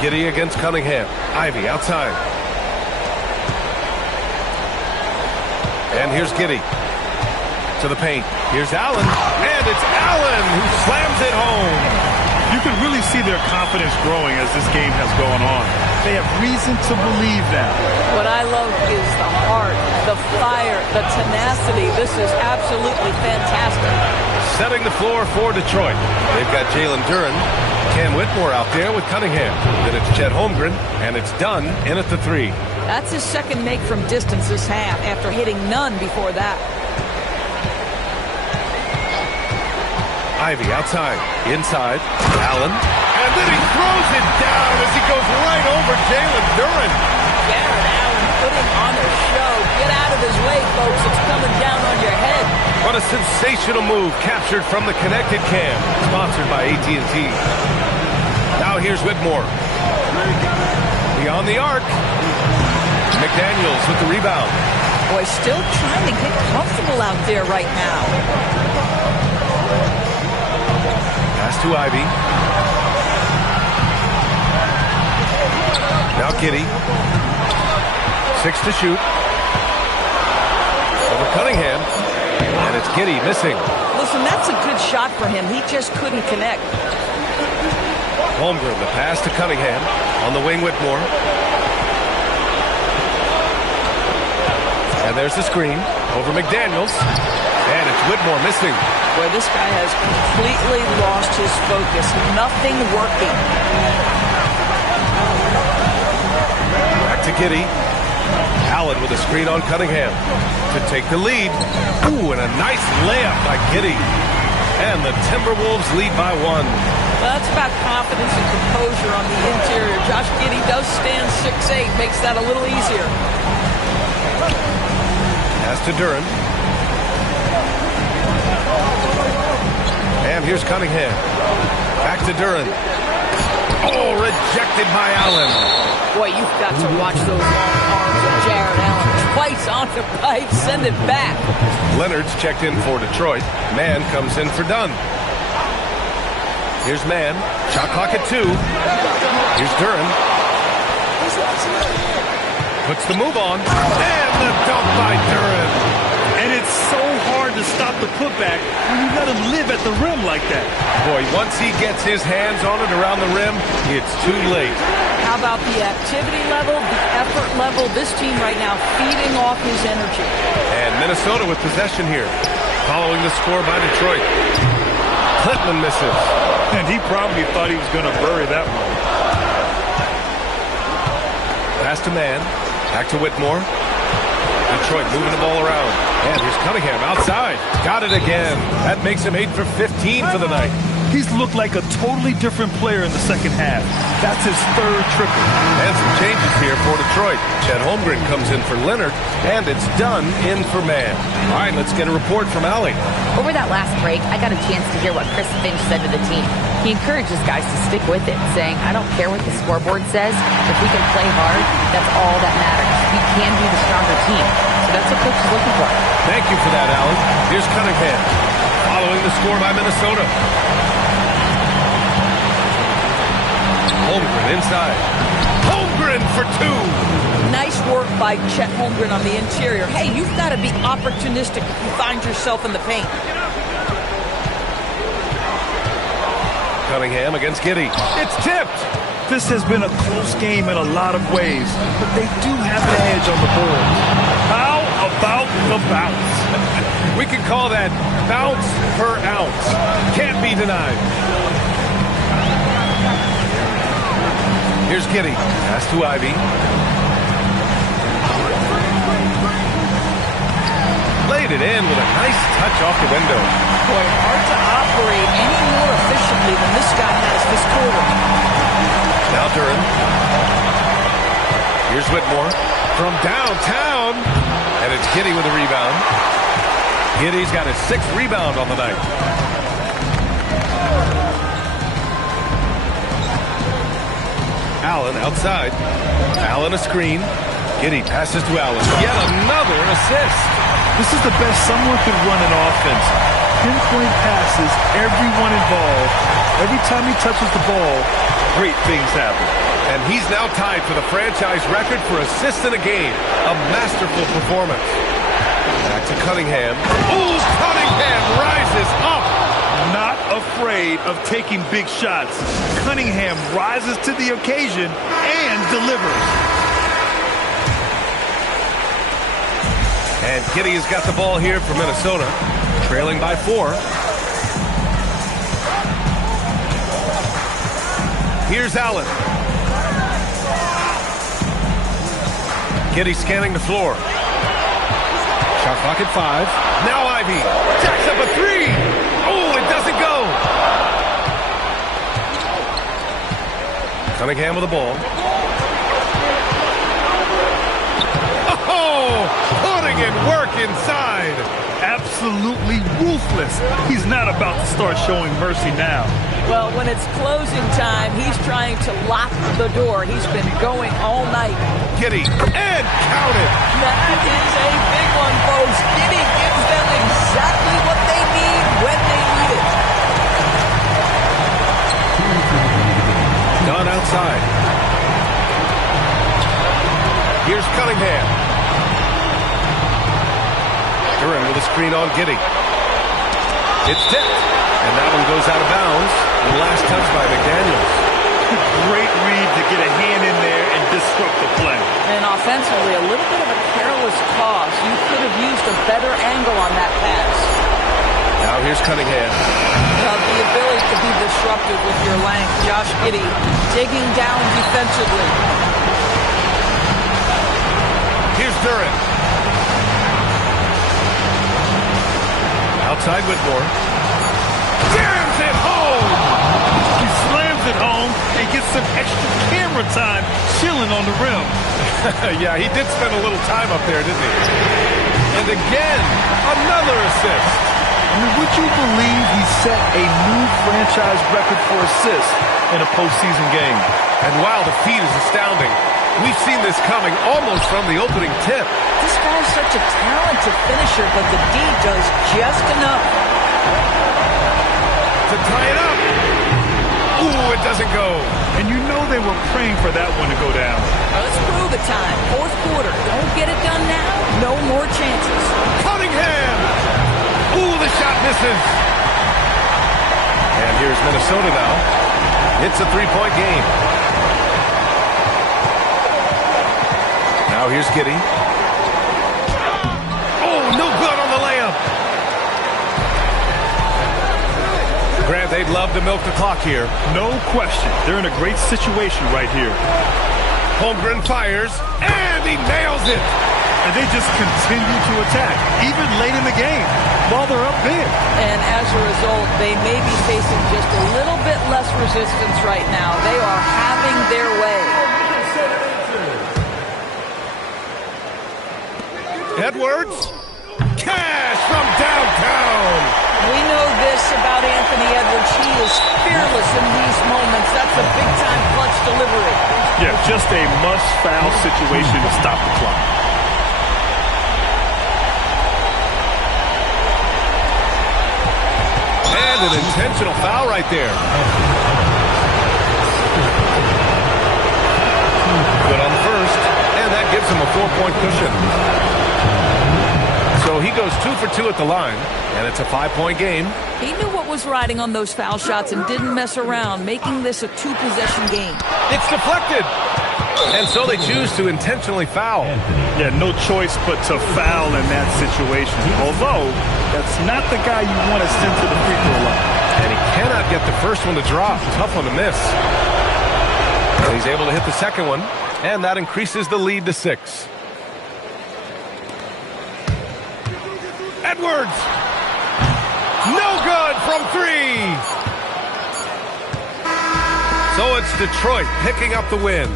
Giddy against Cunningham. Ivy outside. And here's Giddy to the paint. Here's Allen, and it's Allen who slams it home. You can really see their confidence growing as this game has gone on. They have reason to believe that. What I love is the heart, the fire, the tenacity. This is absolutely fantastic. Setting the floor for Detroit. They've got Jalen Duren, Cam Whitmore out there with Cunningham. Then it's Chet Holmgren, and it's done in at the three. That's his second make from distance this half after hitting none before that. Ivy outside, inside, Allen, and then he throws it down as he goes right over Jalen Duren. Jared Allen putting on a show. Get out of his way, folks. It's coming down on your head. What a sensational move captured from the connected cam, sponsored by AT&T. Now here's Whitmore. Beyond the arc. McDaniels with the rebound. Boy, still trying to get comfortable out there right now. Pass to Ivy. Now Giddy. 6 to shoot. Over Cunningham. And it's Giddy missing. Listen, that's a good shot for him. He just couldn't connect. Holmgren, the pass to Cunningham. On the wing, Whitmore. And there's the screen. Over McDaniels. And it's Whitmore missing. Boy, this guy has completely lost his focus. Nothing working. Back to Giddy. Allen with a screen on Cunningham to take the lead. Ooh, and a nice layup by Giddy. And the Timberwolves lead by 1. Well, that's about confidence and composure on the interior. Josh Giddy does stand 6'8", makes that a little easier. Pass to Duren. And here's Cunningham. Back to Duren. Oh, rejected by Allen. Boy, you've got to watch those long arms of Jared Allen. Twice on the pipe, send it back. Leonard's checked in for Detroit. Mann comes in for Dunn. Here's Mann. Shot clock at 2. Here's Duren. Puts the move on. And the dunk by Duren. And it's so hard to stop the putback when you let him live at the rim like that. Boy, once he gets his hands on it around the rim, it's too late. How about the activity level, the effort level? This team right now feeding off his energy. And Minnesota with possession here, following the score by Detroit. Clintman misses. And he probably thought he was going to bury that one. Pass to Mann. Back to Whitmore. Detroit moving the ball around. And here's Cunningham outside. Got it again. That makes him 8 for 15 for the night. He's looked like a totally different player in the second half. That's his 3rd triple. And some changes here for Detroit. Chet Holmgren comes in for Leonard, and it's Dunn in for Mann. All right, let's get a report from Allie. Over that last break, I got a chance to hear what Chris Finch said to the team. He encourages guys to stick with it, saying, I don't care what the scoreboard says. If we can play hard, that's all that matters. We can be the stronger team. So that's what Coach is looking for. Thank you for that, Allie. Here's Cunningham, following the score by Minnesota. Holmgren inside. Holmgren for 2. Nice work by Chet Holmgren on the interior. Hey, you've got to be opportunistic if you find yourself in the paint. Cunningham against Giddy. It's tipped. This has been a close game in a lot of ways, but they do have the edge on the board. How about the bounce? We can call that bounce per ounce. Can't be denied. Here's Giddy. Pass to Ivy. Laid it in with a nice touch off the window. Boy, hard to operate any more efficiently than this guy has this quarter. Now Duren. Here's Whitmore from downtown. And it's Giddy with a rebound. Giddy's got his 6th rebound on the night. Allen outside. Allen a screen. Giddy passes to Allen. Yet another assist. This is the best someone could run an offense. Pinpoint passes, everyone involved, Every time he touches the ball, great things happen. And he's now tied for the franchise record for assists in a game. A masterful performance. Back to Cunningham. Oh, Cunningham rises up. Not afraid of taking big shots. Cunningham rises to the occasion and delivers. And Giddey has got the ball here for Minnesota, trailing by 4. Here's Allen. Giddey scanning the floor. Shot clock at 5. Now Ivy jacks up a 3. Oh, it doesn't go. Cunningham with the ball. Oh, putting in work inside. Absolutely ruthless. He's not about to start showing mercy now. Well, when it's closing time, he's trying to lock the door. He's been going all night. Giddey, and count it. That is a big one, folks. Giddey gives them exactly what they need when they need it. Done outside. Here's Cunningham. Duran with a screen on Giddey. It's tipped, and that one goes out of bounds. And last touch by McDaniels. Great read to get a hand in there and disrupt the play. And offensively, a little bit of a careless toss. You could have used a better angle on that pass. Now here's Cunningham. Well, the ability to be disruptive with your length. Josh Giddey digging down defensively. Here's Duran. Outside Whitmore. Jams it home! He slams it home and gets some extra camera time chilling on the rim. Yeah, he did spend a little time up there, didn't he? And again, another assist. I mean, would you believe he set a new franchise record for assists in a postseason game? And while the feat is astounding, we've seen this coming almost from the opening tip. This guy's such a talented finisher, but the D does just enough to tie it up. Ooh, it doesn't go. And you know they were praying for that one to go down. Let's prove it time. Fourth quarter. Don't get it done now. No more chances. Cunningham. Ooh, the shot misses. And here's Minnesota now. It's a 3-point game. Now here's Giddey. Oh, no good on the layup. Grant, they'd love to milk the clock here. No question. They're in a great situation right here. Holmgren fires, and he nails it. And they just continue to attack, even late in the game, while they're up big. And as a result, they may be facing just a little bit less resistance right now. They are having their way. Edwards. Cash from downtown. We know this about Anthony Edwards. He is fearless in these moments. That's a big-time clutch delivery. Yeah, just a must-foul situation to stop the clock. And an intentional foul right there. Good on the first, and that gives him a 4-point cushion. So he goes 2 for 2 at the line, and it's a 5-point game. He knew what was riding on those foul shots and didn't mess around, making this a 2-possession game. It's deflected. And so they choose to intentionally foul. Yeah, no choice but to foul in that situation. Although, that's not the guy you want to send to the free throw line. And he cannot get the first one to drop. Tough one to miss. And he's able to hit the second one, and that increases the lead to 6. Edwards! No good from 3! So it's Detroit picking up the win.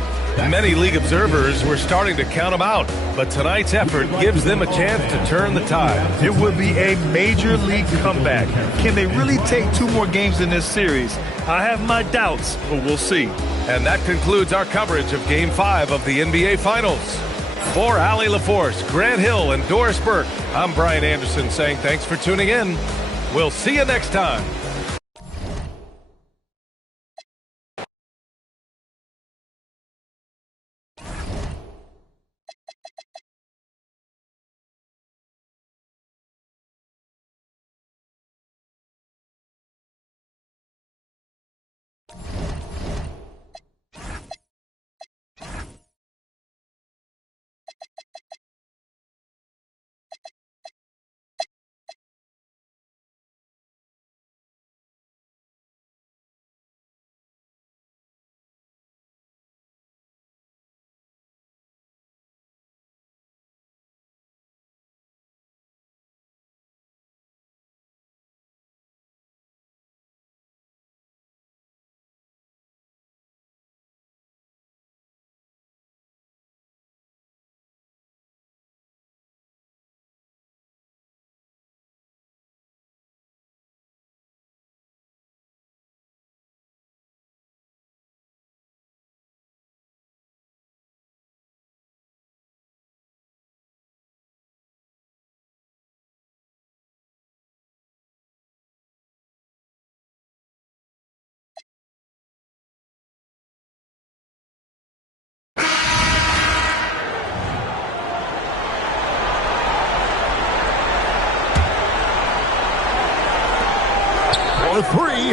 Many league observers were starting to count them out, but tonight's effort gives them a chance to turn the tide. It will be a major league comeback. Can they really take 2 more games in this series? I have my doubts, but we'll see. And that concludes our coverage of Game 5 of the NBA Finals. For Allie LaForce, Grant Hill, and Doris Burke, I'm Brian Anderson saying thanks for tuning in. We'll see you next time.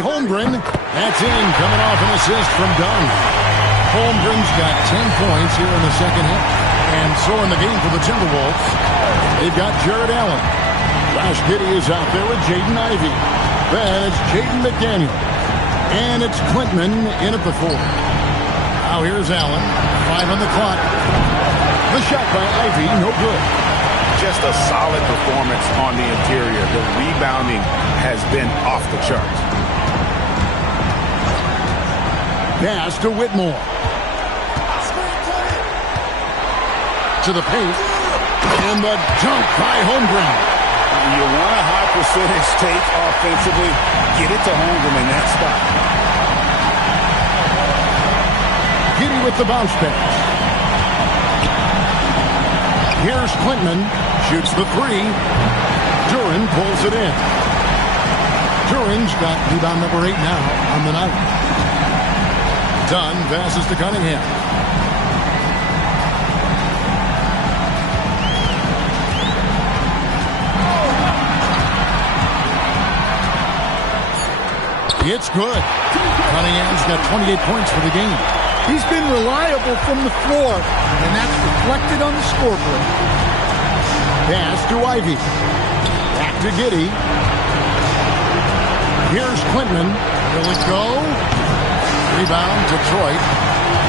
Holmgren. That's in, coming off an assist from Dunn. Holmgren's got 10 points here in the second half. And so in the game for the Timberwolves, they've got Jared Allen. Josh Giddey is out there with Jaden Ivey. Then it's Jaden McDaniel. And it's Quintman in at the 4. Now here's Allen. 5 on the clock. The shot by Ivey, no good. Just a solid performance on the interior. The rebounding has been off the charts. Pass to Whitmore. To the paint. And the dunk by Holmgren. You want a high percentage take offensively, get it to Holmgren in that spot. Giddey with the bounce pass. Here's Quintman. Shoots the 3. Duren pulls it in. Duren's got rebound number 8 now on the night. Dunn passes to Cunningham. It's good. Cunningham's got 28 points for the game. He's been reliable from the floor, and that's reflected on the scoreboard. Pass to Ivey. Back to Giddey. Here's Quintman. Will it go? Rebound, Detroit.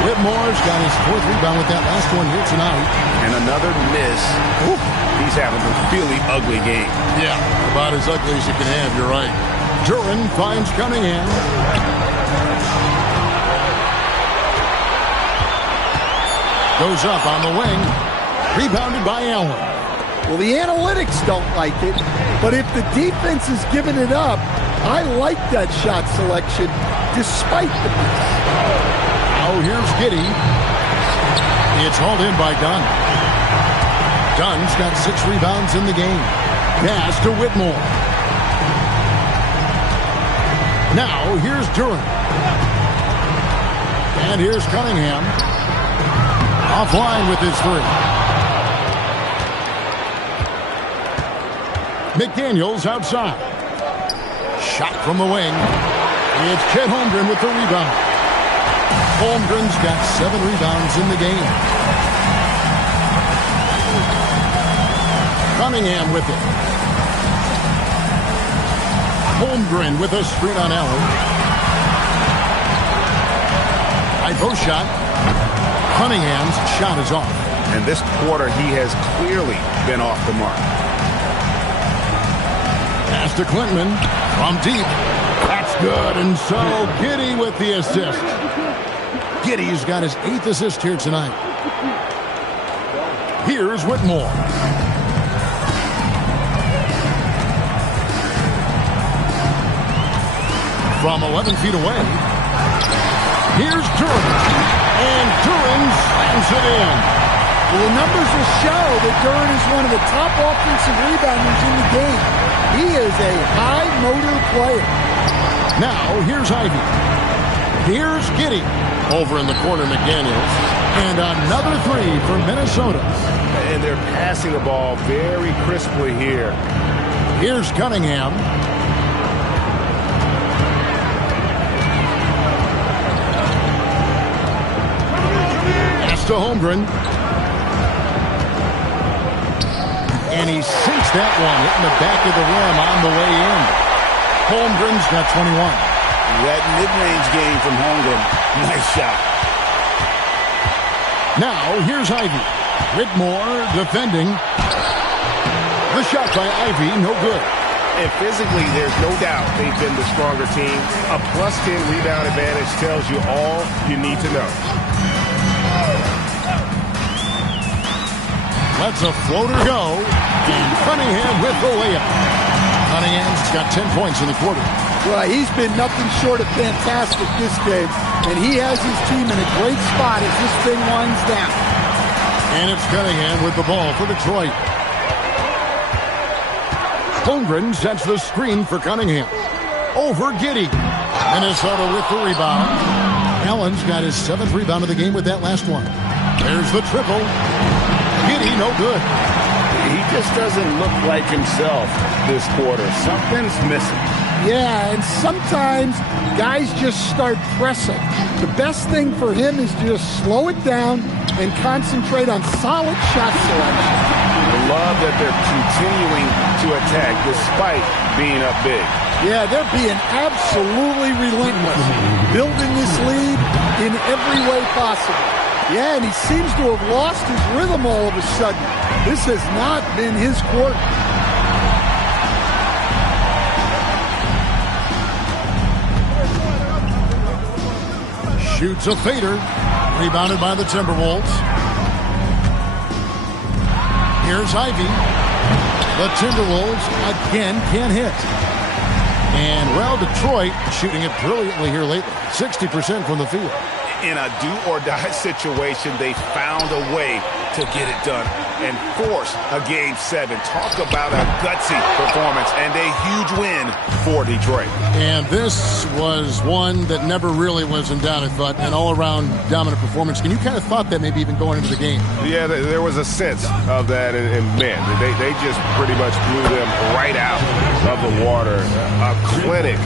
Whitmore's got his 4th rebound with that last one here tonight. And another miss. Ooh, he's having a really ugly game. Yeah, about as ugly as you can have, you're right. Duren finds Cunningham. Goes up on the wing. Rebounded by Allen. Well, the analytics don't like it, but if the defense is giving it up, I like that shot selection despite the miss. Now here's Giddey. It's hauled in by Dunn. Dunn's got 6 rebounds in the game. Pass to Whitmore. Now here's Duren. And here's Cunningham. Offline with his 3. McDaniels outside. Shot from the wing. It's Chet Holmgren with the rebound. Holmgren's got 7 rebounds in the game. Cunningham with it. Holmgren with a screen on Allen. High post shot. Cunningham's shot is off. And this quarter, he has clearly been off the mark. Pass to Quintman from deep. That's good. And so Giddey with the assist. Giddey's got his 8th assist here tonight. Here's Whitmore. From 11 feet away. Here's Duren. And Duren slams it in. Well, the numbers will show that Duren is one of the top offensive rebounders in the game. He is a high-motor player. Now, here's Ivey. Here's Giddey. Over in the corner, McDaniels. And another 3 for Minnesota. And they're passing the ball very crisply here. Here's Cunningham. To Holmgren. And he sinks that one, hitting the back of the rim on the way in. Holmgren's got 21. That mid-range game from Holmgren. Nice shot. Now, here's Ivey. Whitmore defending. The shot by Ivey, no good. And physically, there's no doubt they've been the stronger team. A +10 rebound advantage tells you all you need to know. Lets a floater go. And Cunningham with the layup. Cunningham's got 10 points in the quarter. Well, he's been nothing short of fantastic this game. And he has his team in a great spot as this thing winds down. And it's Cunningham with the ball for Detroit. Holmgren sets the screen for Cunningham. Over Giddey. Minnesota with the rebound. Allen's got his 7th rebound of the game with that last one. There's the triple. Giddey, no good. He just doesn't look like himself this quarter. Something's missing. Yeah, and sometimes guys just start pressing. The best thing for him is to just slow it down and concentrate on solid shot selection. I love that they're continuing to attack despite being up big. Yeah, they're being absolutely relentless, building this lead in every way possible. Yeah, and he seems to have lost his rhythm all of a sudden. This has not been his quarter. Shoots a fader. Rebounded by the Timberwolves. Here's Ivy. The Timberwolves again can't hit. And, well, Detroit shooting it brilliantly here lately. 60% from the field. In a do-or-die situation, they found a way to get it done and force a Game 7. Talk about a gutsy performance and a huge win for Detroit. And this was one that never really was in doubt, I thought. An all-around dominant performance. And you kind of thought that maybe even going into the game. Yeah, there was a sense of that. And man, they just pretty much blew them right out of the water. A clinic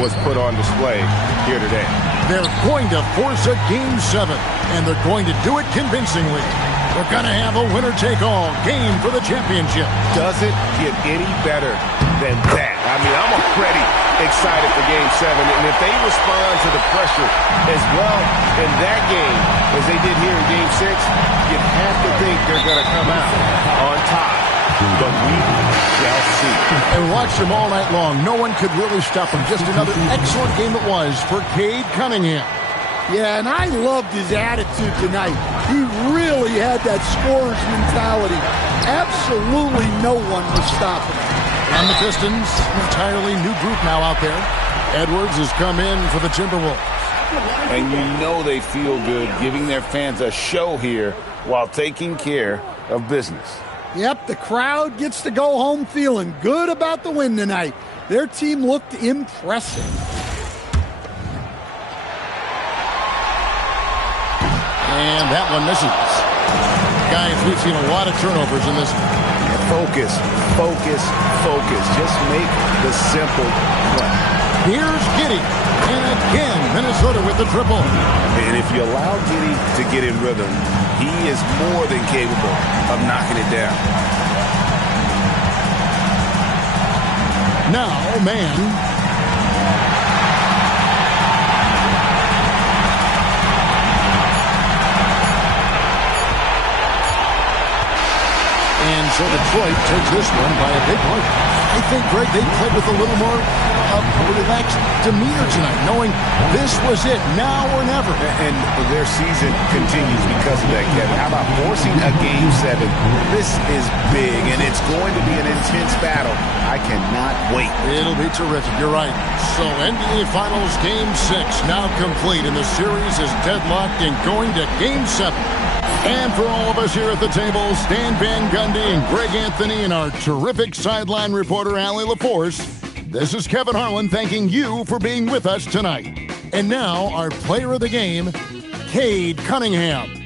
was put on display here today. They're going to force a Game 7, and they're going to do it convincingly. They're going to have a winner-take-all game for the championship. Does it get any better than that? I mean, I'm already excited for Game 7, and if they respond to the pressure as well in that game as they did here in Game 6, you have to think they're going to come out on top. But we shall see. And watched them all night long. No one could really stop them. Just another excellent game it was for Cade Cunningham. Yeah, and I loved his attitude tonight. He really had that scorer's mentality. Absolutely no one was stopping him. And the Pistons, an entirely new group now out there. Edwards has come in for the Timberwolves. And you know they feel good giving their fans a show here while taking care of business. Yep, the crowd gets to go home feeling good about the win tonight. Their team looked impressive. And that one misses. Guys, we've seen a lot of turnovers in this. Focus, focus, focus. Just make the simple play. Here's Giddey. And again, Minnesota with the triple. And if you allow Giddey to get in rhythm, he is more than capable of knocking it down. Now, man. And so Detroit takes this one by a big margin. I think, Greg, they played with a little more relaxed demeanor tonight, knowing this was it, now or never. And their season continues because of that, Kevin. How about forcing a Game 7? This is big, and it's going to be an intense battle. I cannot wait. It'll be terrific. You're right. So NBA Finals Game 6 now complete, and the series is deadlocked and going to Game 7. And for all of us here at the table, Stan Van Gundy and Greg Anthony and our terrific sideline reporter, Allie LaForce, this is Kevin Harlan thanking you for being with us tonight. And now, our player of the game, Cade Cunningham.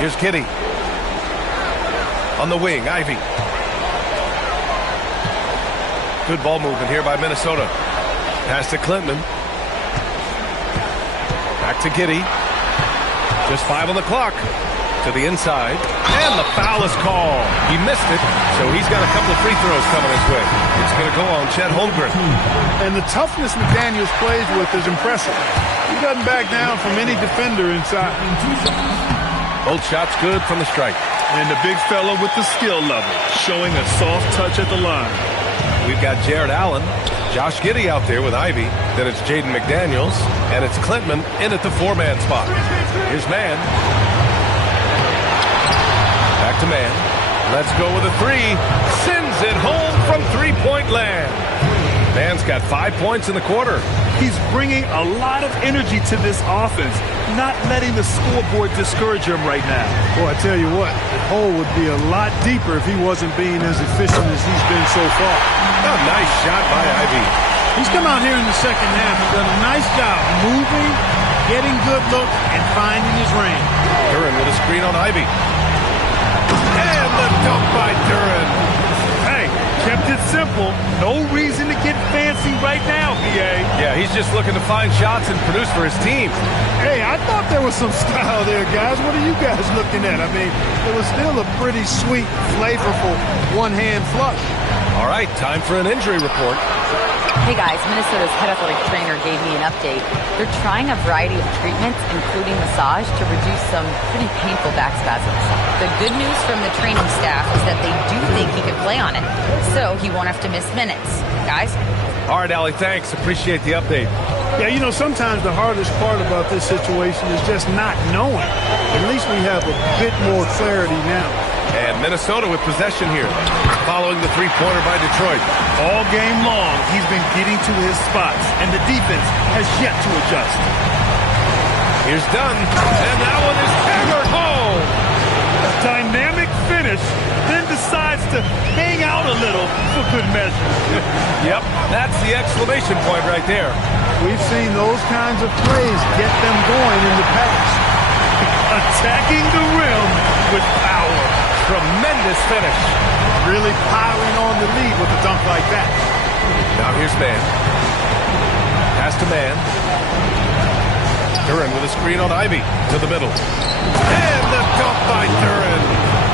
Here's Kitty. On the wing, Ivy. Good ball movement here by Minnesota. Pass to Clinton. Back to Kitty. Just 5 on the clock. To the inside. And the foul is called. He missed it, so he's got a couple of free throws coming his way. It's going to go on Chet Holmgren. And the toughness McDaniels plays with is impressive. He doesn't back down from any defender inside. Both shots good from the stripe. And the big fella with the skill level, showing a soft touch at the line. We've got Jared Allen, Josh Giddey out there with Ivy. Then it's Jaden McDaniels, and it's Clintman in at the 4-man spot. Here's Mann. Back to Mann. Let's go with a 3. Sends it home from 3-point land. Mann's got 5 points in the quarter. He's bringing a lot of energy to this offense, not letting the scoreboard discourage him right now. Boy, I tell you what, the hole would be a lot deeper if he wasn't being as efficient as he's been so far. A nice shot by Ivy. He's come out here in the second half and done a nice job moving, getting good looks, and finding his range. Duran with a screen on Ivy. And the dunk by Duran. Hey, kept it simple. No reason to get fancy right now, B.A. Yeah, he's just looking to find shots and produce for his team. Hey, I thought there was some style there, guys. What are you guys looking at? I mean, it was still a pretty sweet, flavorful one-hand flush. All right, time for an injury report. Hey guys, Minnesota's head athletic trainer gave me an update. They're trying a variety of treatments, including massage, to reduce some pretty painful back spasms. The good news from the training staff is that they do think he can play on it, so he won't have to miss minutes. Guys? All right, Allie, thanks. Appreciate the update. Yeah, you know, sometimes the hardest part about this situation is just not knowing. At least we have a bit more clarity now. And Minnesota with possession here, following the 3-pointer by Detroit. All game long, he's been getting to his spots, and the defense has yet to adjust. Here's Dunn, and that one is hammered home. A dynamic finish, then decides to hang out a little for good measure. Yep, that's the exclamation point right there. We've seen those kinds of plays get them going in the past. Attacking the rim with power. Tremendous finish. Really piling on the lead with a dunk like that. Now here's Mann. Pass to Mann. Duran with a screen on Ivy to the middle. And the dunk by Duran.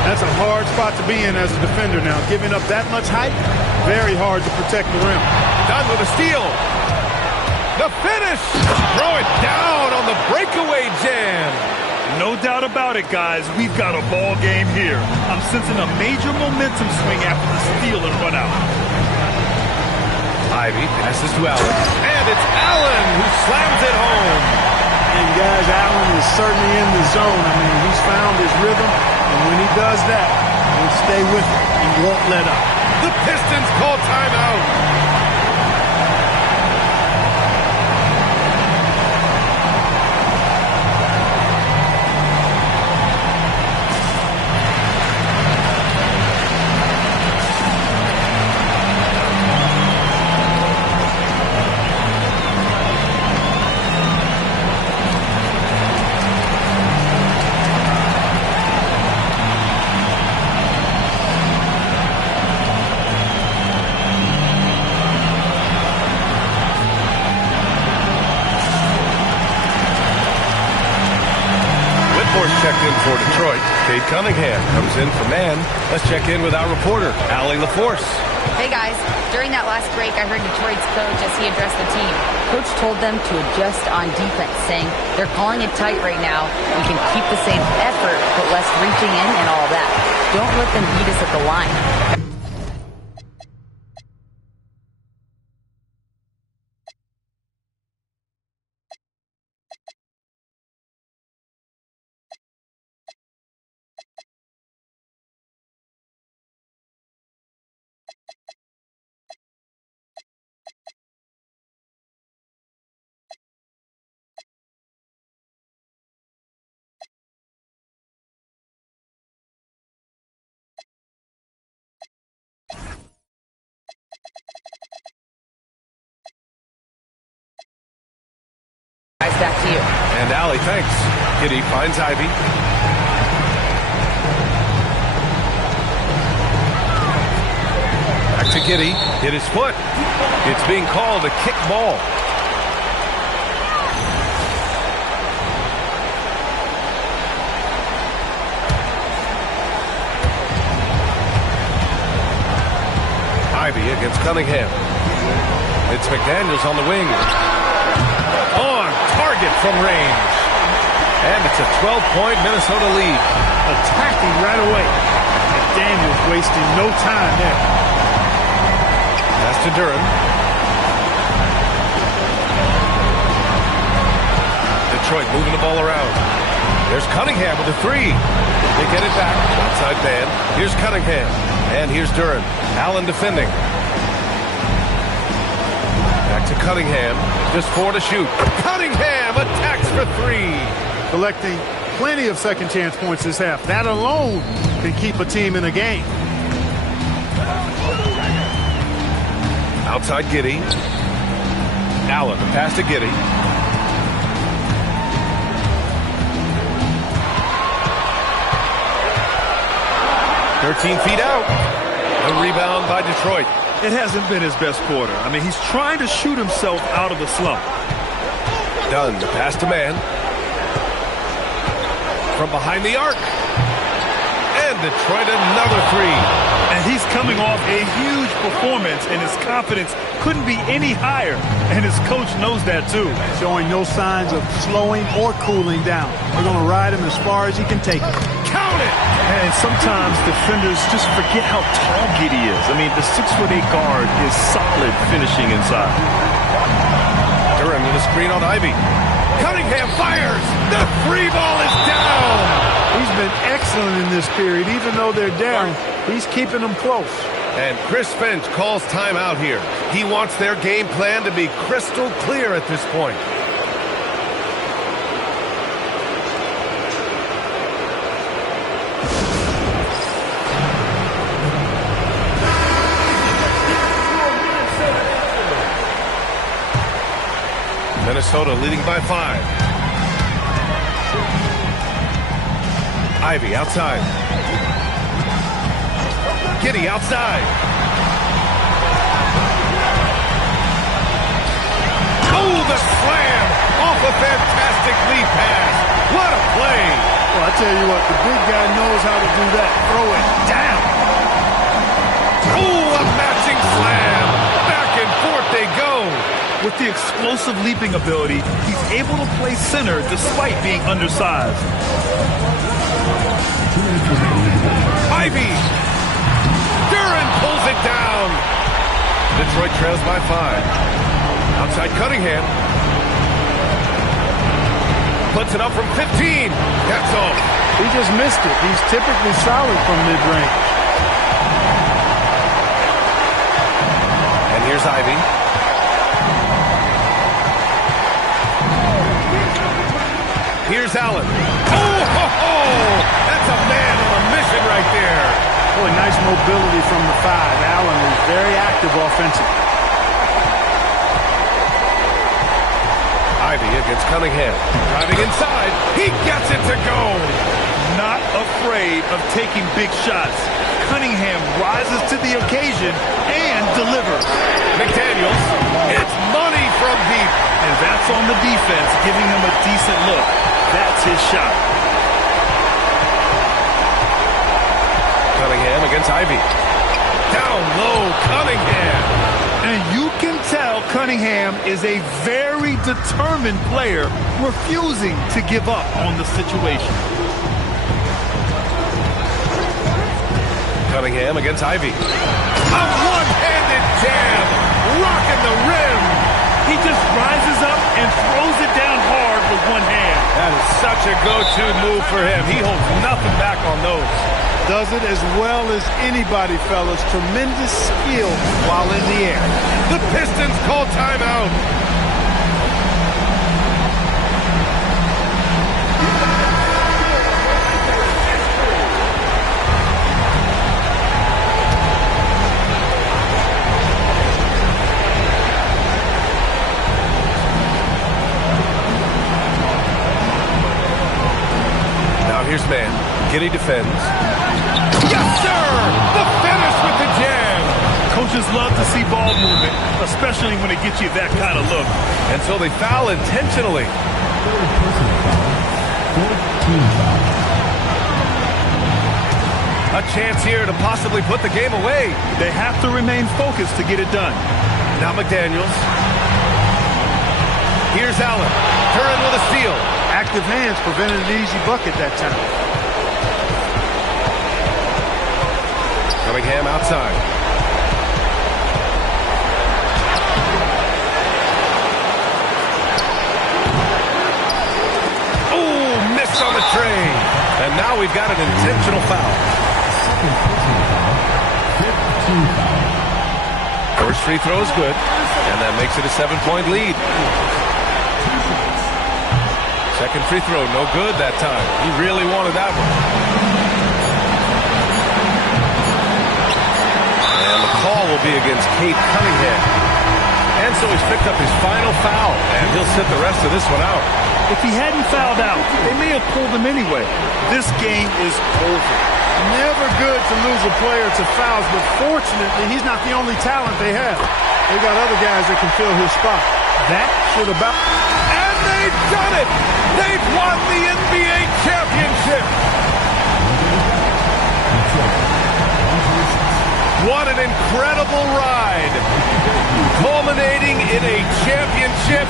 That's a hard spot to be in as a defender now. Giving up that much height, very hard to protect the rim. Dunn with a steal. The finish. Throw it down on the breakaway jam. No doubt about it, guys. We've got a ball game here. I'm sensing a major momentum swing after the steal and run out. Ivy passes to Allen. And it's Allen who slams it home. And guys, Allen is certainly in the zone. I mean, he's found his rhythm. And when he does that, he'll stay with it. He won't let up. The Pistons call timeout. Checked in for Detroit. Cade Cunningham comes in for Mann. Let's check in with our reporter, Allie LaForce. Hey guys, during that last break, I heard Detroit's coach as he addressed the team. Coach told them to adjust on defense, saying they're calling it tight right now. We can keep the same effort, but less reaching in and all that. Don't let them beat us at the line. Back to you. And Allie, thanks. Kitty finds Ivy. Giddey hit his foot. It's being called a kick ball. Ivy against Cunningham. It's McDaniels on the wing. On target from range. And it's a 12-point Minnesota lead. Attacking right away. McDaniels wasting no time there. Pass to Durham. Detroit moving the ball around. There's Cunningham with a three. They get it back. Outside man. Here's Cunningham. And here's Durham. Allen defending. Back to Cunningham. Just 4 to shoot. Cunningham attacks for 3. Collecting plenty of second chance points this half. That alone can keep a team in a game. Outside Giddey. Allen, the pass to Giddey. "13 feet out." The rebound by Detroit. It hasn't been his best quarter. I mean, he's trying to shoot himself out of the slump. Dunn, the pass to man. From behind the arc. And Detroit another 3. And he's coming off a huge performance, and his confidence couldn't be any higher. And his coach knows that, too. Showing no signs of slowing or cooling down. They're going to ride him as far as he can take it. Count it! And sometimes defenders just forget how tall Giddey is. I mean, the 6'8" guard is solid finishing inside. Durham with a screen on Ivy. Cunningham fires! The free ball is down! He's been excellent in this period. Even though they're down, he's keeping them close. And Chris Finch calls timeout here. He wants their game plan to be crystal clear at this point. Minnesota leading by 5. Ivy outside. Giddey outside. Oh, the slam off a fantastic lead pass. What a play. Well, I tell you what, the big guy knows how to do that. Throw it down. Oh, a matching slam. Back and forth they go. With the explosive leaping ability, he's able to play center despite being undersized. Ivy. Duran pulls it down. Detroit trails by 5. Outside Cunningham. Puts it up from 15. That's all. He just missed it. He's typically solid from mid-range. And here's Ivy. Here's Allen. Oh, ho, ho! That's a man on a mission right there. Boy, nice mobility from the 5. Allen is very active offensively. Ivy against Cunningham. Driving inside. He gets it to go. Not afraid of taking big shots. Cunningham rises to the occasion and delivers. McDaniels. It's money from deep. And that's on the defense, giving him a decent look. That's his shot. Cunningham against Ivy. Down low, Cunningham. And you can tell Cunningham is a very determined player, refusing to give up on the situation. Cunningham against Ivy. A one-handed jam, rocking the rim. He just rises up and throws it down hard with one hand. That is such a go-to move for him. He holds nothing back on those. Does it as well as anybody, fellas. Tremendous skill while in the air. The Pistons call timeout. Here's man. Giddey defends. Yes, sir! The finish with the jam! Coach Coaches love to see ball movement, especially when it gets you that kind of look. And so they foul intentionally. A chance here to possibly put the game away. They have to remain focused to get it done. Now McDaniels. Here's Allen. Curran with a steal. Active hands prevented an easy bucket that time. Cunningham outside. Oh, missed on the train. And now we've got an intentional foul. First free throw is good, and that makes it a 7-point lead. Second free throw, no good that time. He really wanted that one. And the call will be against Cade Cunningham. And so he's picked up his final foul, and he'll sit the rest of this one out. If he hadn't fouled out, they may have pulled him anyway. This game is over. Never good to lose a player to fouls, but fortunately, he's not the only talent they have. They got other guys that can fill his spot. That should about... And they've done it! They've won the NBA championship! What an incredible ride! Culminating in a championship.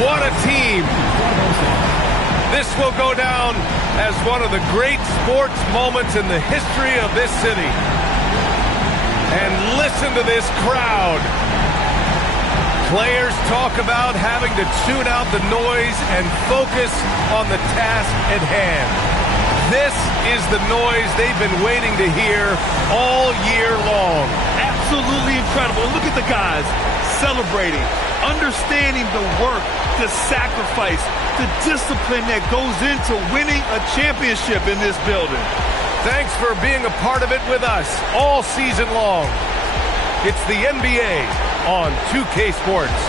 What a team! This will go down as one of the great sports moments in the history of this city. And listen to this crowd. Players talk about having to tune out the noise and focus on the task at hand. This is the noise they've been waiting to hear all year long. Absolutely incredible. Look at the guys celebrating, understanding the work, the sacrifice, the discipline that goes into winning a championship in this building. Thanks for being a part of it with us all season long. It's the NBA on 2K Sports.